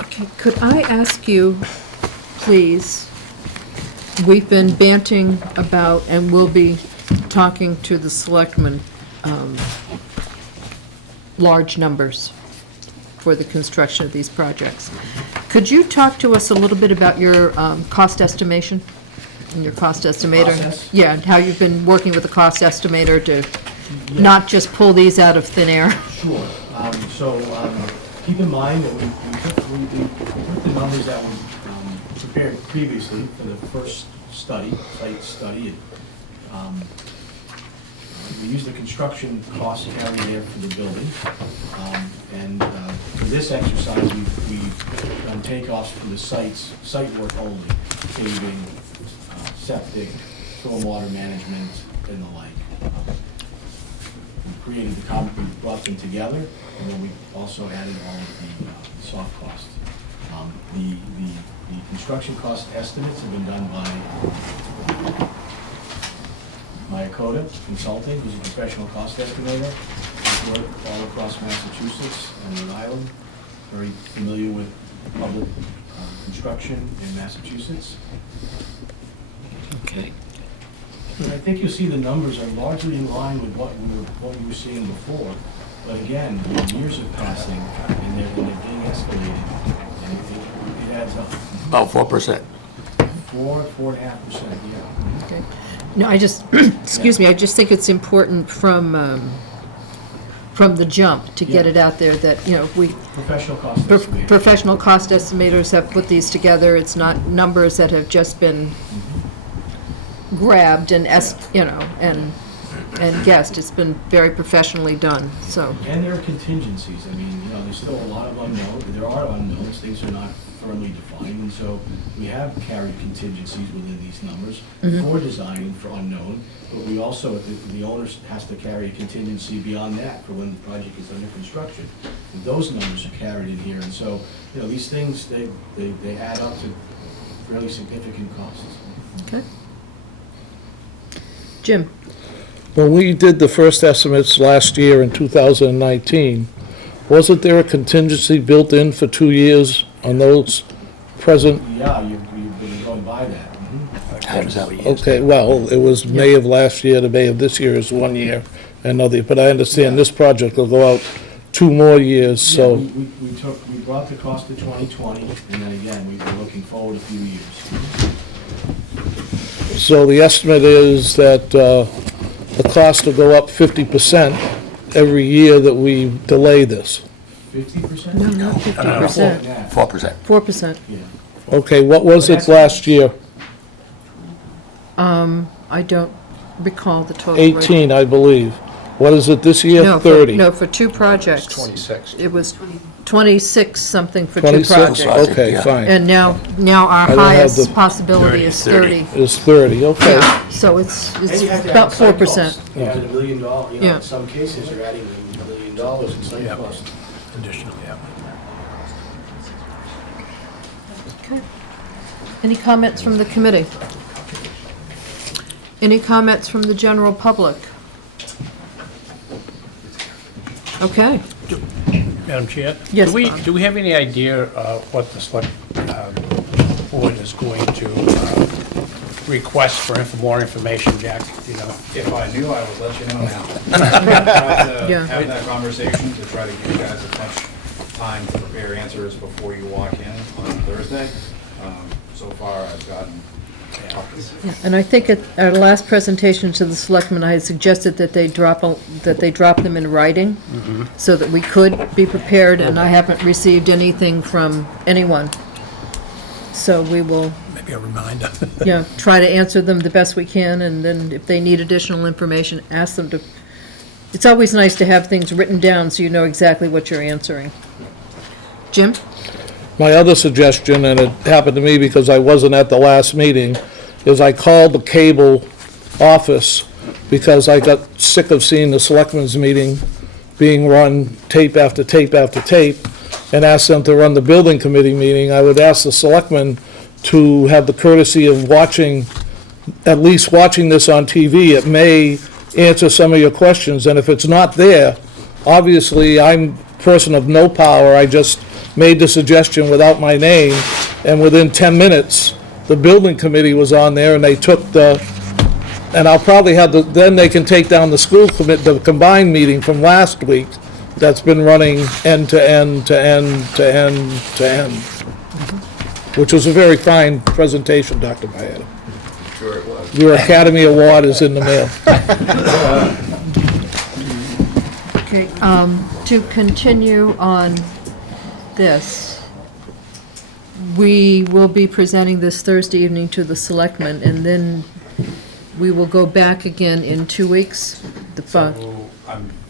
Okay, could I ask you, please, we've been banting about, and we'll be talking to the selectmen, large numbers for the construction of these projects. Could you talk to us a little bit about your cost estimation and your cost estimator? Process? Yeah, and how you've been working with the cost estimator to not just pull these out of thin air? Sure. Keep in mind that we took the numbers that were prepared previously for the first study, site study. We used the construction cost carry there for the building. For this exercise, we've done takeoffs for the site work only, paving, septic, stormwater management, and the like. We created we brought them together, and then we also added all of the soft costs. The construction cost estimates have been done by Mayakoda Consulting, who's a professional cost estimator. He's worked all across Massachusetts and Rhode Island, very familiar with public construction in Massachusetts. Okay. And I think you'll see the numbers are largely in line with what we were seeing before. But again, the years are passing and they're being escalated. And it adds up. About 4%. 4.5%, yeah. Okay. No, I just, excuse me, I just think it's important from the jump to get Yeah. it out there that, you know, we, Professional cost estimator. professional cost estimators have put these together. It's not numbers that have just been grabbed and, you know, and guessed. It's been very professionally done, so. And there are contingencies. I mean, you know, there's still a lot of unknowns. There are unknowns. Things are not firmly defined. And so we have carried contingencies within these numbers for design and for unknown. But we also, the owner has to carry a contingency beyond that for when the project is under construction. And those numbers are carried in here. And so, you know, these things, they add up to fairly significant costs. Okay. Jim? When we did the first estimates last year in 2019, wasn't there a contingency built in for 2 years on those present? Yeah, you've been going by that. How does that what you used? Okay, well, it was May of last year to May of this year is 1 year, another, but I understand this project will go out 2 more years, Yeah, so, we brought the cost to 2020, and then again, we've been looking forward a few years. so the estimate is that the cost will go up 50% every year that we delay this. 50%? No, not 50%. 4%. 4%. Yeah, Okay, what was it last year? I don't recall the total. 18, I believe. What is it this year? No, 30? No, for two projects. 26. It was 26 something for two 26? projects. Okay, Yeah. fine. And now our don't have highest the- possibility is 30. It's 30, okay. Yeah, so it's And you have to about add site 4%. costs. You add $1 million, Yeah. in some cases, you're adding $1 million in site Yeah. costs. Additional, yeah. Any comments from the committee? Any comments from the general public? Okay. Madam Chair? Yes, Do we, Bob. do we have any idea what the select board is going to request for more information, Jack? You know? If I knew, I would let you know now. Try Yeah. to have that conversation to try to give you guys as much time to prepare answers before you walk in on Thursday. So far, I've gotten copies. Yeah, and I think at our last presentation to the selectmen, I had suggested that they drop them in writing so that we could be prepared, and I haven't received anything from anyone. So we will, Maybe a reminder. try to answer them the best we can, and then if they need additional information, ask them to. It's always nice to have things written down so you know exactly what you're answering. Jim? My other suggestion, and it happened to me because I wasn't at the last meeting, is I called the cable office because I got sick of seeing the selectmen's meeting being run tape after tape after tape, and asked them to run the building committee meeting. I would ask the selectmen to have the courtesy of watching, at least watching this on TV. It may answer some of your questions, and if it's not there, obviously, I'm a person of no power. I just made the suggestion without my name, and within 10 minutes, the building committee was on there, and they took and I'll probably have then they can take down the the combined meeting from last week that's been running end to end to end to end to end, which was a very fine presentation, Dr. Byetta. Sure it was. Your Academy Award is in the mail. Okay, to continue on this, we will be presenting this Thursday evening to the selectmen, and then we will go back again in 2 weeks. So,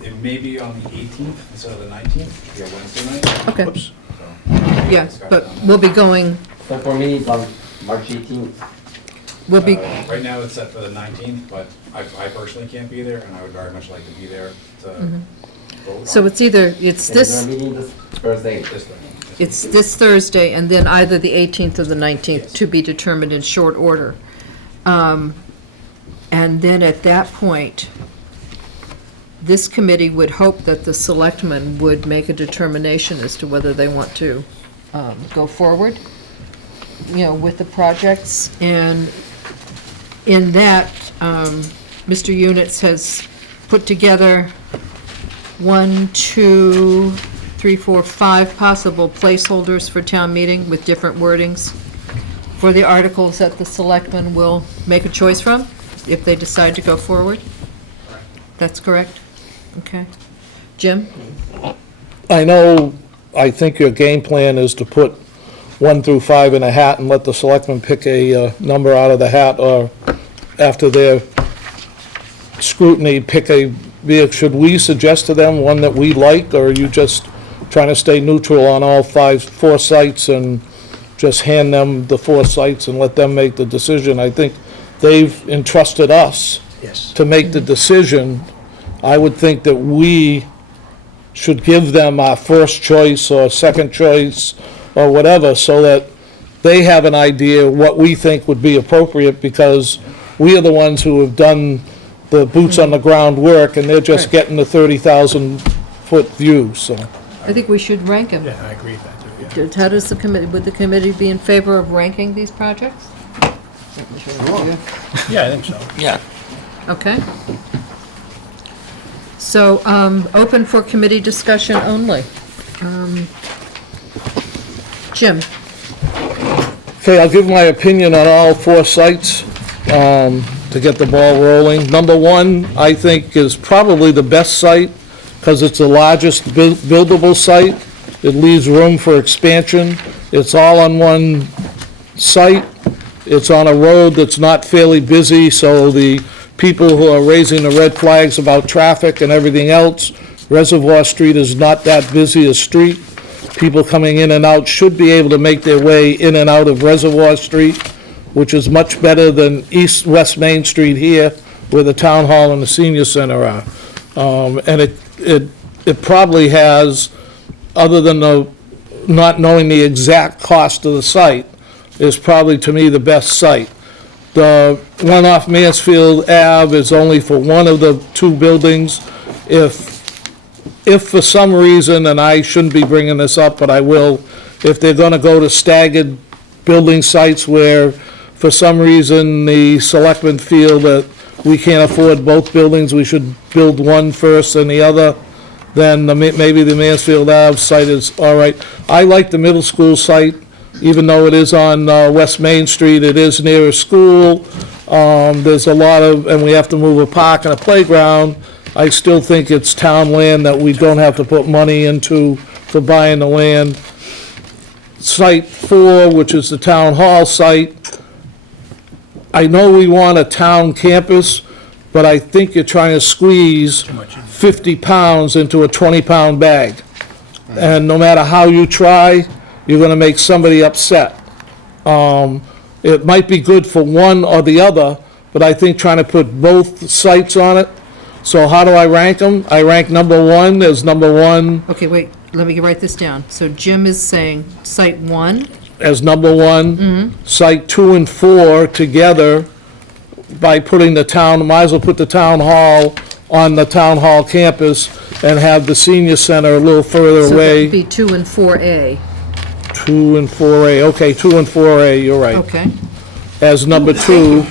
it may be on the 18th instead of the 19th, which would be a Wednesday night. Okay, Whoops. So, yeah, but we'll be going, So for me, it's on March 18th. we'll be, Right now, it's set for the 19th, but I personally can't be there, and I would very much like to be there to vote. so on it's either, And we're this, meeting this Thursday. this thing. it's this Thursday, and then either the 18th or the 19th, to be determined in short order. And then at that point, this committee would hope that the selectmen would make a determination as to whether they want to go forward, with the projects. And in that, Mr. Units has put together 5 possible placeholders for town meeting with different wordings for the articles that the selectmen will make a choice from if they decide to go forward. That's correct? Okay. Jim? I think your game plan is to put 1 through 5 in a hat and let the selectmen pick a number out of the hat, or after their scrutiny, should we suggest to them one that we like, or are you just trying to stay neutral on all 4 sites and just hand them the 4 sites and let them make the decision? I think they've entrusted us Yes. to make the decision. I would think that we should give them our first choice or second choice or whatever, so that they have an idea what we think would be appropriate, because we are the ones who have done the boots on the ground work, and they're just Right. getting the 30,000-foot view, so. I think we should rank them. Yeah, I agree with that, too, yeah. How does the committee, would the committee be in favor of ranking these projects? Yeah, I think so. Yeah. Okay. So, open for committee discussion only. Jim? Okay, I'll give my opinion on all 4 sites to get the ball rolling. Number 1, I think, is probably the best site because it's the largest buildable site. It leaves room for expansion. It's all on one site. It's on a road that's not fairly busy, so the people who are raising the red flags about traffic and everything else, Reservoir Street is not that busy a street. People coming in and out should be able to make their way in and out of Reservoir Street, which is much better than West Main Street here, where the town hall and the senior center are. And it probably has, other than not knowing the exact cost of the site, is probably, to me, the best site. The one off Mansfield Ave is only for one of the two buildings. If for some reason, and I shouldn't be bringing this up, but I will, if they're gonna go to staggered building sites where, for some reason, the selectmen feel that we can't afford both buildings, we should build one first and the other, then maybe the Mansfield Ave site is all right. I like the middle school site, even though it is on West Main Street, it is near a school. There's a lot of, and we have to move a park and a playground. I still think it's town land that we don't have to put money into for buying the land. Site 4, which is the town hall site, I know we want a town campus, but I think you're trying to squeeze 50 pounds into a 20-pound bag. And no matter how you try, you're gonna make somebody upset. It might be good for one or the other, but I think trying to put both sites on it. So how do I rank them? I rank number 1 as number 1, Okay, wait, let me write this down. So Jim is saying site 1, as number 1. Site 2 and 4 together by putting the town, might as well put the town hall on the town hall campus and have the senior center a little further so that away. would be 2 and 4A. 2 and 4A, okay, 2 and 4A, you're right. Okay, As number 2,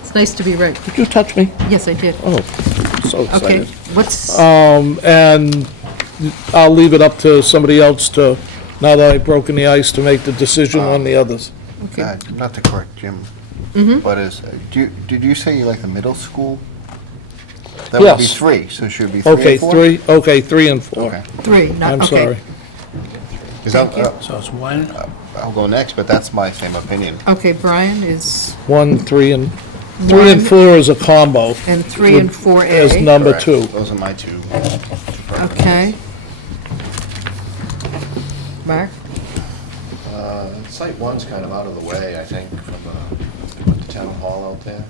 it's nice to be right. did you touch me? Yes, I did. Oh, so Okay, excited. what's, And I'll leave it up to somebody else to, now that I've broken the ice, to make the decision on the others. okay, Not to correct Jim, but did you say you like the middle school? That would be Yes. 3, so it should be 3 and 4? Okay, 3, okay, 3 and 4. Okay. 3, not, I'm okay. sorry. 'Cause So it's 1, I'll go next, but that's my same opinion. Okay, Brian is 1, 3, and 1 and 4 is a combo. and 3 and As 4A. number Correct. 2. Those are my 2. Okay. Mark? Site 1's kind of out of the way, I think, from with the town hall out there.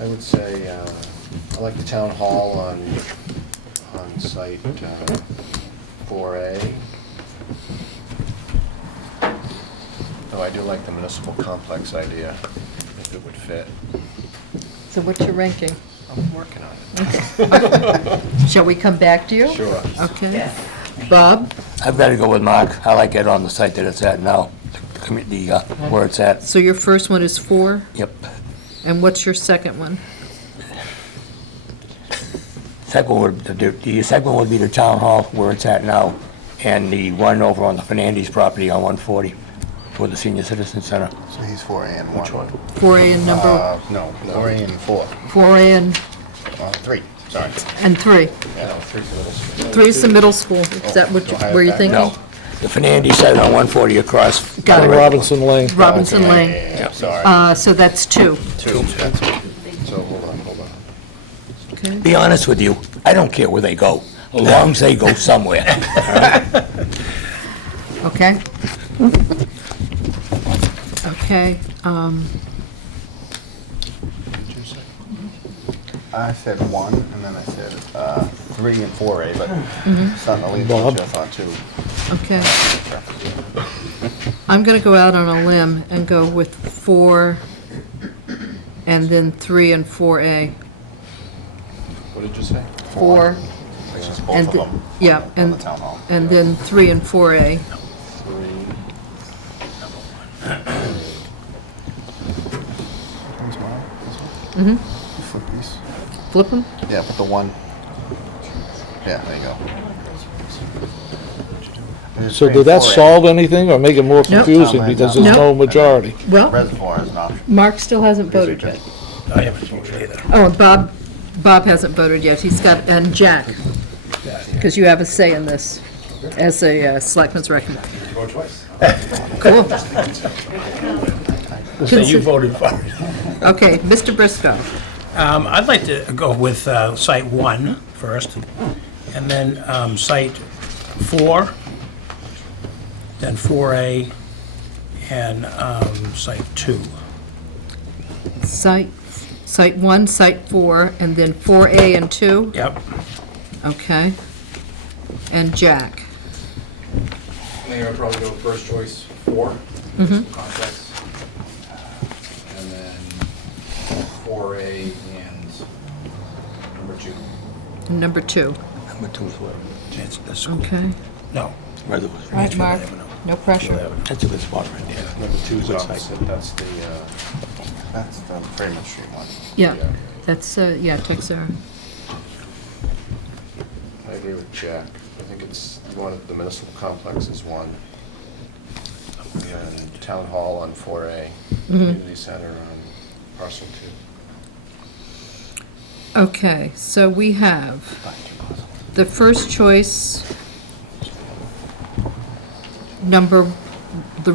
I would say, I like the town hall on site 4A. Though I do like the municipal complex idea, if it would fit. So what's your ranking? I'm working on it. Shall we come back to you? Sure. Okay. Bob? I've got to go with Mark. I like it on the site that it's at now, where it's at. So your first one is 4, Yep. and what's your second one? Second one the second one would be the town hall where it's at now, and the one over on the Fernandes property on 140 for the senior citizen center. So he's 4A and 1. Which one? 4A and number, No, 4A and 4. 4A and 3, sorry. 3. Yeah, no, 3 for this. 3 is the middle school. Is that what, So I have were you that. thinking? No, the Fernandes site on 140 across. Got it. Robinson Lane. Robinson Lane. Yeah, sorry. So that's 2. 2, that's it. So, hold on. Okay. Be honest with you, I don't care where they go, as long as they go somewhere. Okay. Okay, I said 1, and then I said 3 and 4A, but it's not in the lead, Bob? which I thought 2. okay. I'm gonna go out on a limb and go with 4, and then 3 and 4A. What did you say? 4, Which is and, both of them. yeah, On and, the town hall. and then 3 and 4A. 3. One's mine, this one? Mm-hmm. Flip these. Flip them? Yeah, put the 1. Yeah, there you go. There's So 3 did and that 4A. solve anything or make it more confusing No. because there's No. no majority? Well, Reservoir is an option. Mark still hasn't voted yet. I haven't voted either. Oh, and Bob hasn't voted yet. He's got, and Jack, because you have a say in this. as a selectman's recommendation. Vote twice. Cool. So you voted for it. Okay, Mr. Briscoe. I'd like to go with Site 1 first, and then Site 4, then 4A, and Site 2. Site 1, Site 4, and then 4A and 2? Yep. Okay. And Jack? I think I would probably go first choice 4, context. And then 4A and number 2. Number 2. Number 2 is what? It's the school. Okay. No. Reservoir. Right, Mark? No pressure. That's a good spot right there. Number 2 is Good opposite, site. that's the, That's the Freeman Street one. Yeah, that's, Texera. I agree with Jack. I think it's, the municipal complex is 1. And Town Hall on 4A, Community Center on parcel 2. Okay, so we have the first choice, the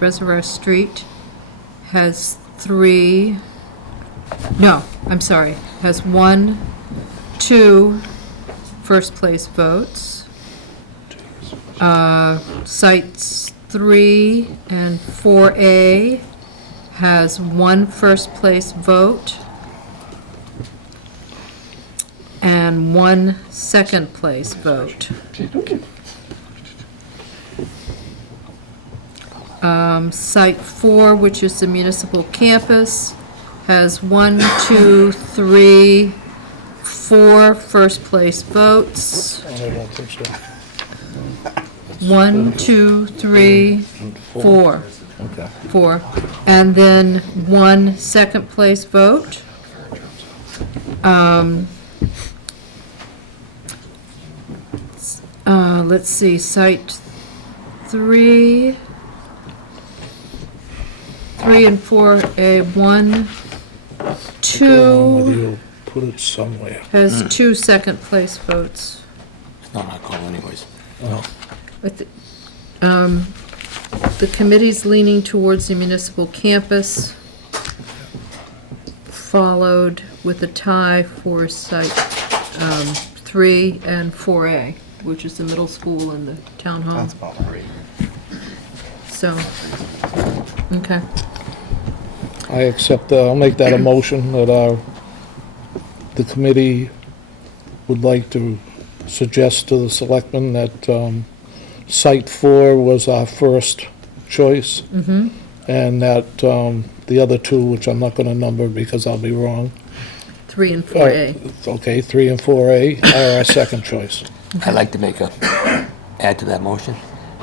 Reservoir Street has 3, no, I'm sorry, has 1, 2 first place votes. Sites 3 and 4A has 1 first place vote and 1 second place vote. Site 4, which is the municipal campus, has 1, 2, 3, 4 first place votes. I don't think so. 1, 2, 3, 4. Okay. 4. And then 1 second place vote. Let's see, Site 3 and 4, 1, 2 Whether you'll put it somewhere. has 2 second place votes. It's not our call anyways. But the committee's leaning towards the municipal campus, followed with a tie for Site 3 and 4A, which is the middle school and the town hall. That's about right. So, okay. I accept, I'll make that a motion that the committee would like to suggest to the selectmen that Site 4 was our first choice. And that the other 2, which I'm not gonna number because I'll be wrong. 3 and 4A. Okay, 3 and 4A are our second choice. I'd like to make add to that motion,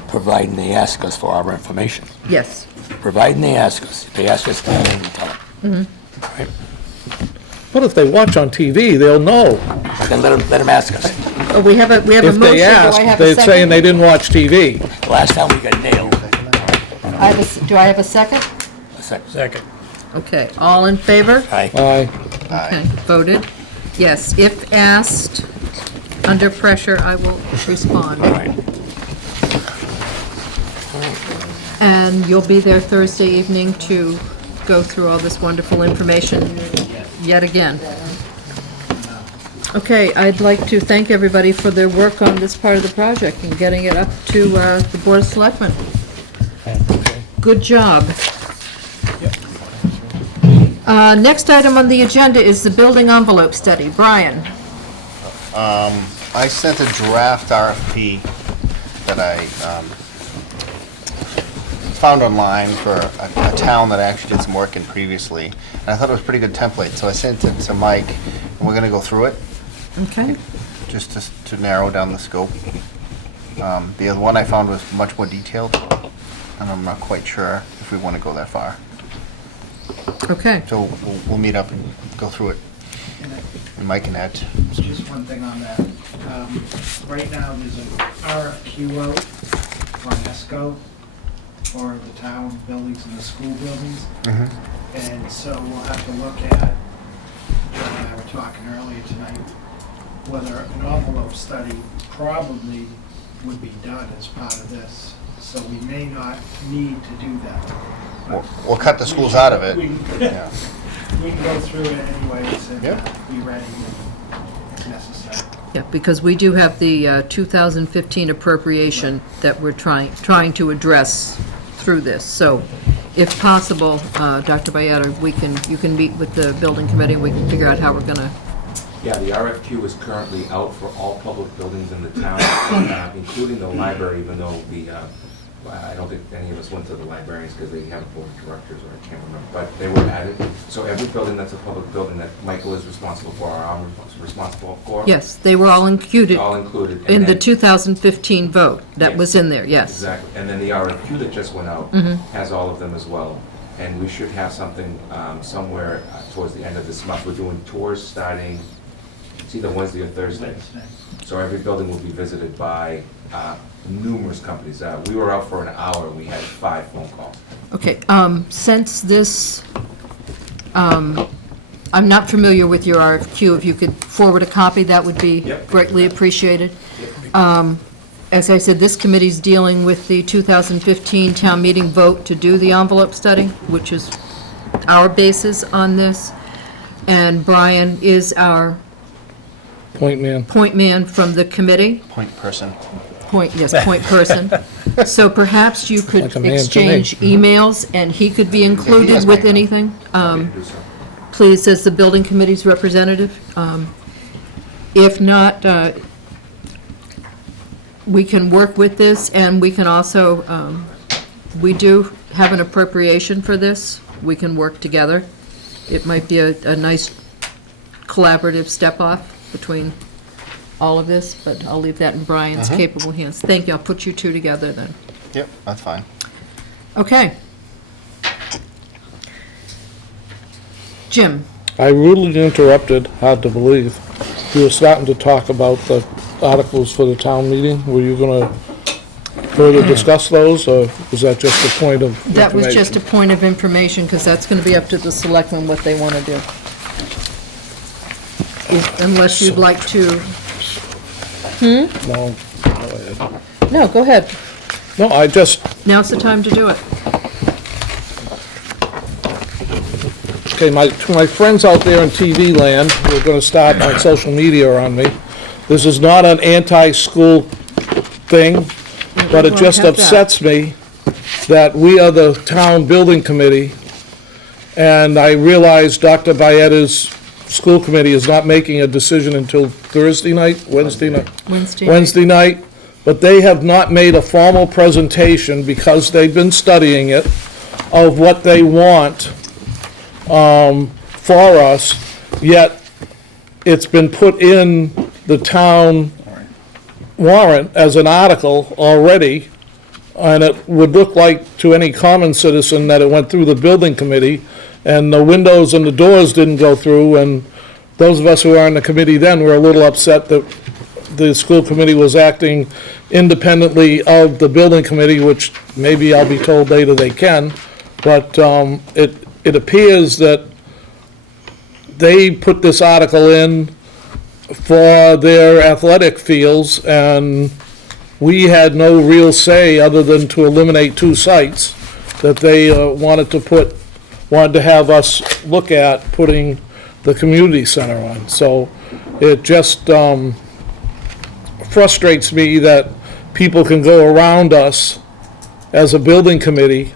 providing they ask us for our information. Yes. Providing they ask us. If they ask us, then we tell them. Right? But if they watch on TV, they'll know. Then let them ask us. Oh, we have a motion. If Do they I ask, have a they're saying second? they didn't watch TV. Last time we got nailed. Do I have a second? A second. Second. Okay, all in favor? Aye. Aye. Okay, voted. Yes, if asked, under pressure, I will respond. All right. And you'll be there Thursday evening to go through all this wonderful information yet again. Okay, I'd like to thank everybody for their work on this part of the project and getting it up to the Board of Selectmen. Good job. Next item on the agenda is the building envelope study. Brian? I sent a draft RFP that I found online for a town that I actually did some work in previously. And I thought it was a pretty good template, so I sent it to Mike, and we're gonna go through it, Okay. just to narrow down the scope. The other one I found was much more detailed, and I'm not quite sure if we wanna go that far. Okay. So we'll meet up and go through it, and Mike can add. Just one thing on that. Right now, there's an RFQ out on ESCO for the town buildings and the school buildings. And so we'll have to look at, Joe and I were talking earlier tonight, whether an envelope study probably would be done as part of this. So we may not need to do that. We'll cut the schools out of it. We Yeah. we can go through it anyways and Yep. be ready if necessary. Yeah, because we do have the 2015 appropriation that we're trying to address through this. So if possible, Dr. Byetta, you can meet with the building committee, we can figure out how we're going to. Yeah, the RFQ is currently out for all public buildings in the town, including the library, even though I don't think any of us went to the librarians because they have a board of directors, or I can't remember, but they were added. So every building that's a public building that Michael is responsible for, or I'm responsible for. Yes, they were all included All included. And in the then- 2015 vote. That Yes. was in there, yes. Exactly, and then the RFQ that just went out Mhm. has all of them as well. And we should have something somewhere towards the end of this month. We're doing tours starting, it's either Wednesday or Thursday. So every building will be visited by numerous companies. We were out for an hour, we had 5 phone calls. Okay, since this, I'm not familiar with your RFQ, if you could forward a copy, that would be Yep. greatly appreciated. As I said, this committee's dealing with the 2015 town meeting vote to do the envelope study, which is our basis on this, and Brian is our Point man. point man from the committee. Point person. Point person. So perhaps you could Like a man to me. exchange emails, and he could be included with anything, Happy to do so. please, as the building committee's representative. If not, we can work with this, and we can also, we do have an appropriation for this. We can work together. It might be a nice collaborative step-off between all of this, but I'll leave that in Brian's capable hands. Thank you, I'll put you two together then. Yep, that's fine. Okay. Jim, I rudely interrupted, hard to believe. You were starting to talk about the articles for the town meeting. Were you going to further discuss those, or was that just a point of information? that was just a point of information, because that's going to be up to the selectmen what they want to do. Unless you'd like to, No, go ahead. no, go ahead. No, I just, Now's the time to do it. okay, to my friends out there in TV land, who are gonna start on social media on me, this is not an anti-school thing, but it Well, just have that. upsets me that we are the town building committee, and I realize Dr. Vietta's school committee is not making a decision until Thursday night, Wednesday night? Wednesday night, but they have not made a formal presentation, because they've been studying it, of what they want for us, yet it's been put in the town warrant as an article already, and it would look like to any common citizen that it went through the building committee, and the windows and the doors didn't go through, and those of us who were on the committee then were a little upset that the school committee was acting independently of the building committee, which maybe I'll be told later they can, but it appears that they put this article in for their athletic fields, and we had no real say other than to eliminate 2 sites that they wanted to have us look at putting the community center on. So it just frustrates me that people can go around us as a building committee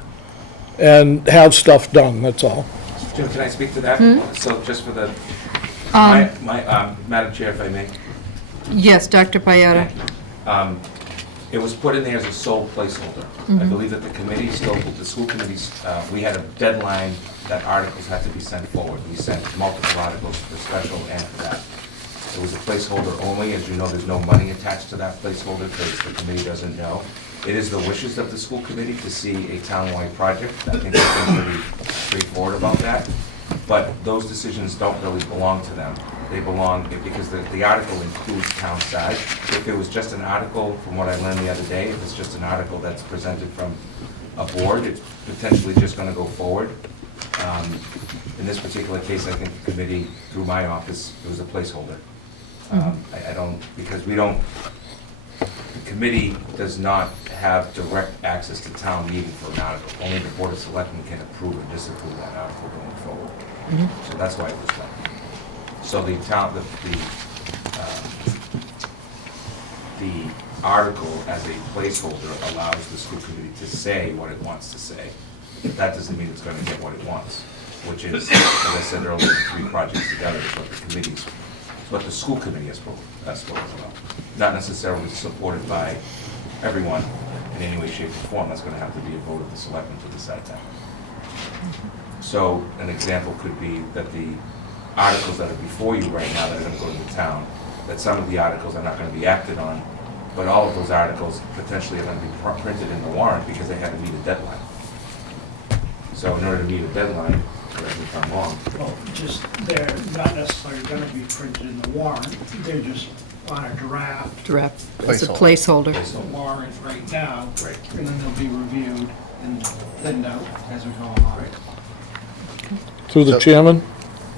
and have stuff done, that's all. Jim, can I speak to that? So just for the, my, Madam Chair, if I may. Yes, Dr. Byetta. It was put in there as a sole placeholder. I believe that the committee still, the school committees, we had a deadline that articles had to be sent forward. We sent multiple articles for special and for that. It was a placeholder only. As you know, there's no money attached to that placeholder because the committee doesn't know. It is the wishes of the school committee to see a townwide project. I think they've been pretty straightforward about that. But those decisions don't really belong to them. They belong, because the article includes town size. If it was just an article, from what I learned the other day, if it's just an article that's presented from a board, it's potentially just gonna go forward. In this particular case, I think the committee, through my office, it was a placeholder. I don't, because we don't, the committee does not have direct access to town meeting for an article. Only the Board of Selectmen can approve or disapprove that article going forward. So that's why it was done. So the article as a placeholder allows the school committee to say what it wants to say. But that doesn't mean it's gonna get what it wants, which is, as I said earlier, 3 projects together is what the committee's, is what the school committee has spoken about. Not necessarily supported by everyone in any way, shape, or form. That's gonna have to be a vote of the selectmen to decide that. So an example could be that the articles that are before you right now that are gonna go to the town, that some of the articles are not gonna be acted on, but all of those articles potentially are gonna be printed in the warrant because they had to meet a deadline. So in order to meet a deadline, correct me if I'm wrong, Well, just, they're not necessarily gonna be printed in the warrant, they're just on a draft As a placeholder. the warrant right now, Right. and then they'll be reviewed and thinned out as we go along. Through the chairman,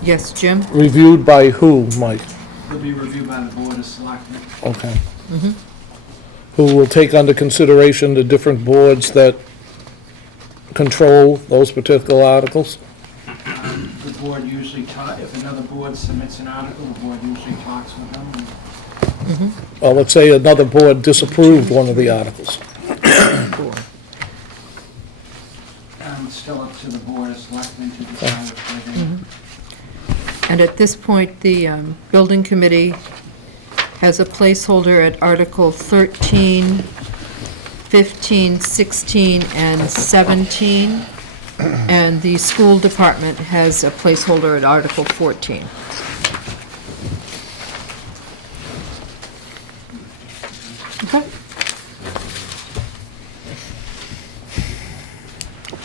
Yes, Jim? reviewed by who, Mike? They'll be reviewed by the Board of Selectmen. Okay. Who will take under consideration the different boards that control those particular articles? The board usually if another board submits an article, the board usually talks with them, and Or let's say another board disapproved one of the articles. it's still up to the Board of Selectmen to decide what they're doing. And at this point, the building committee has a placeholder at Article 13, 15, 16, and 17. And the school department has a placeholder at Article 14. Okay.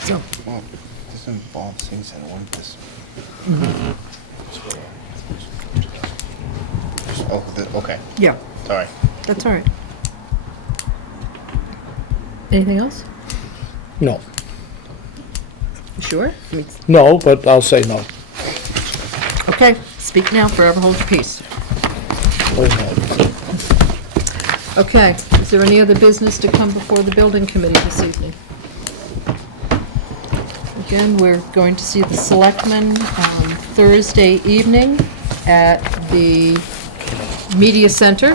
So, Well, this involves things that weren't this. Okay, yeah, sorry. that's all right. Anything else? No. You sure? I mean, No, but I'll say no. okay, speak now, forever hold your peace. Wait a minute. Okay, is there any other business to come before the building committee this evening? Again, we're going to see the selectmen Thursday evening at the Media Center,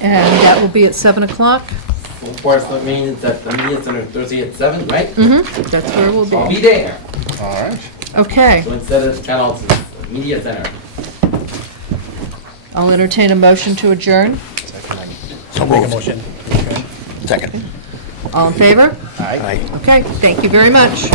and that will be at 7 o'clock. Of course, that means that the media center Thursday at 7, right? Mm-hmm, that's where we'll I'll be. be there. All right. Okay, So instead of channels, it's media center. I'll entertain a motion to adjourn. So Make a moved. motion. Second. All in favor? Aye. Okay, thank you very much.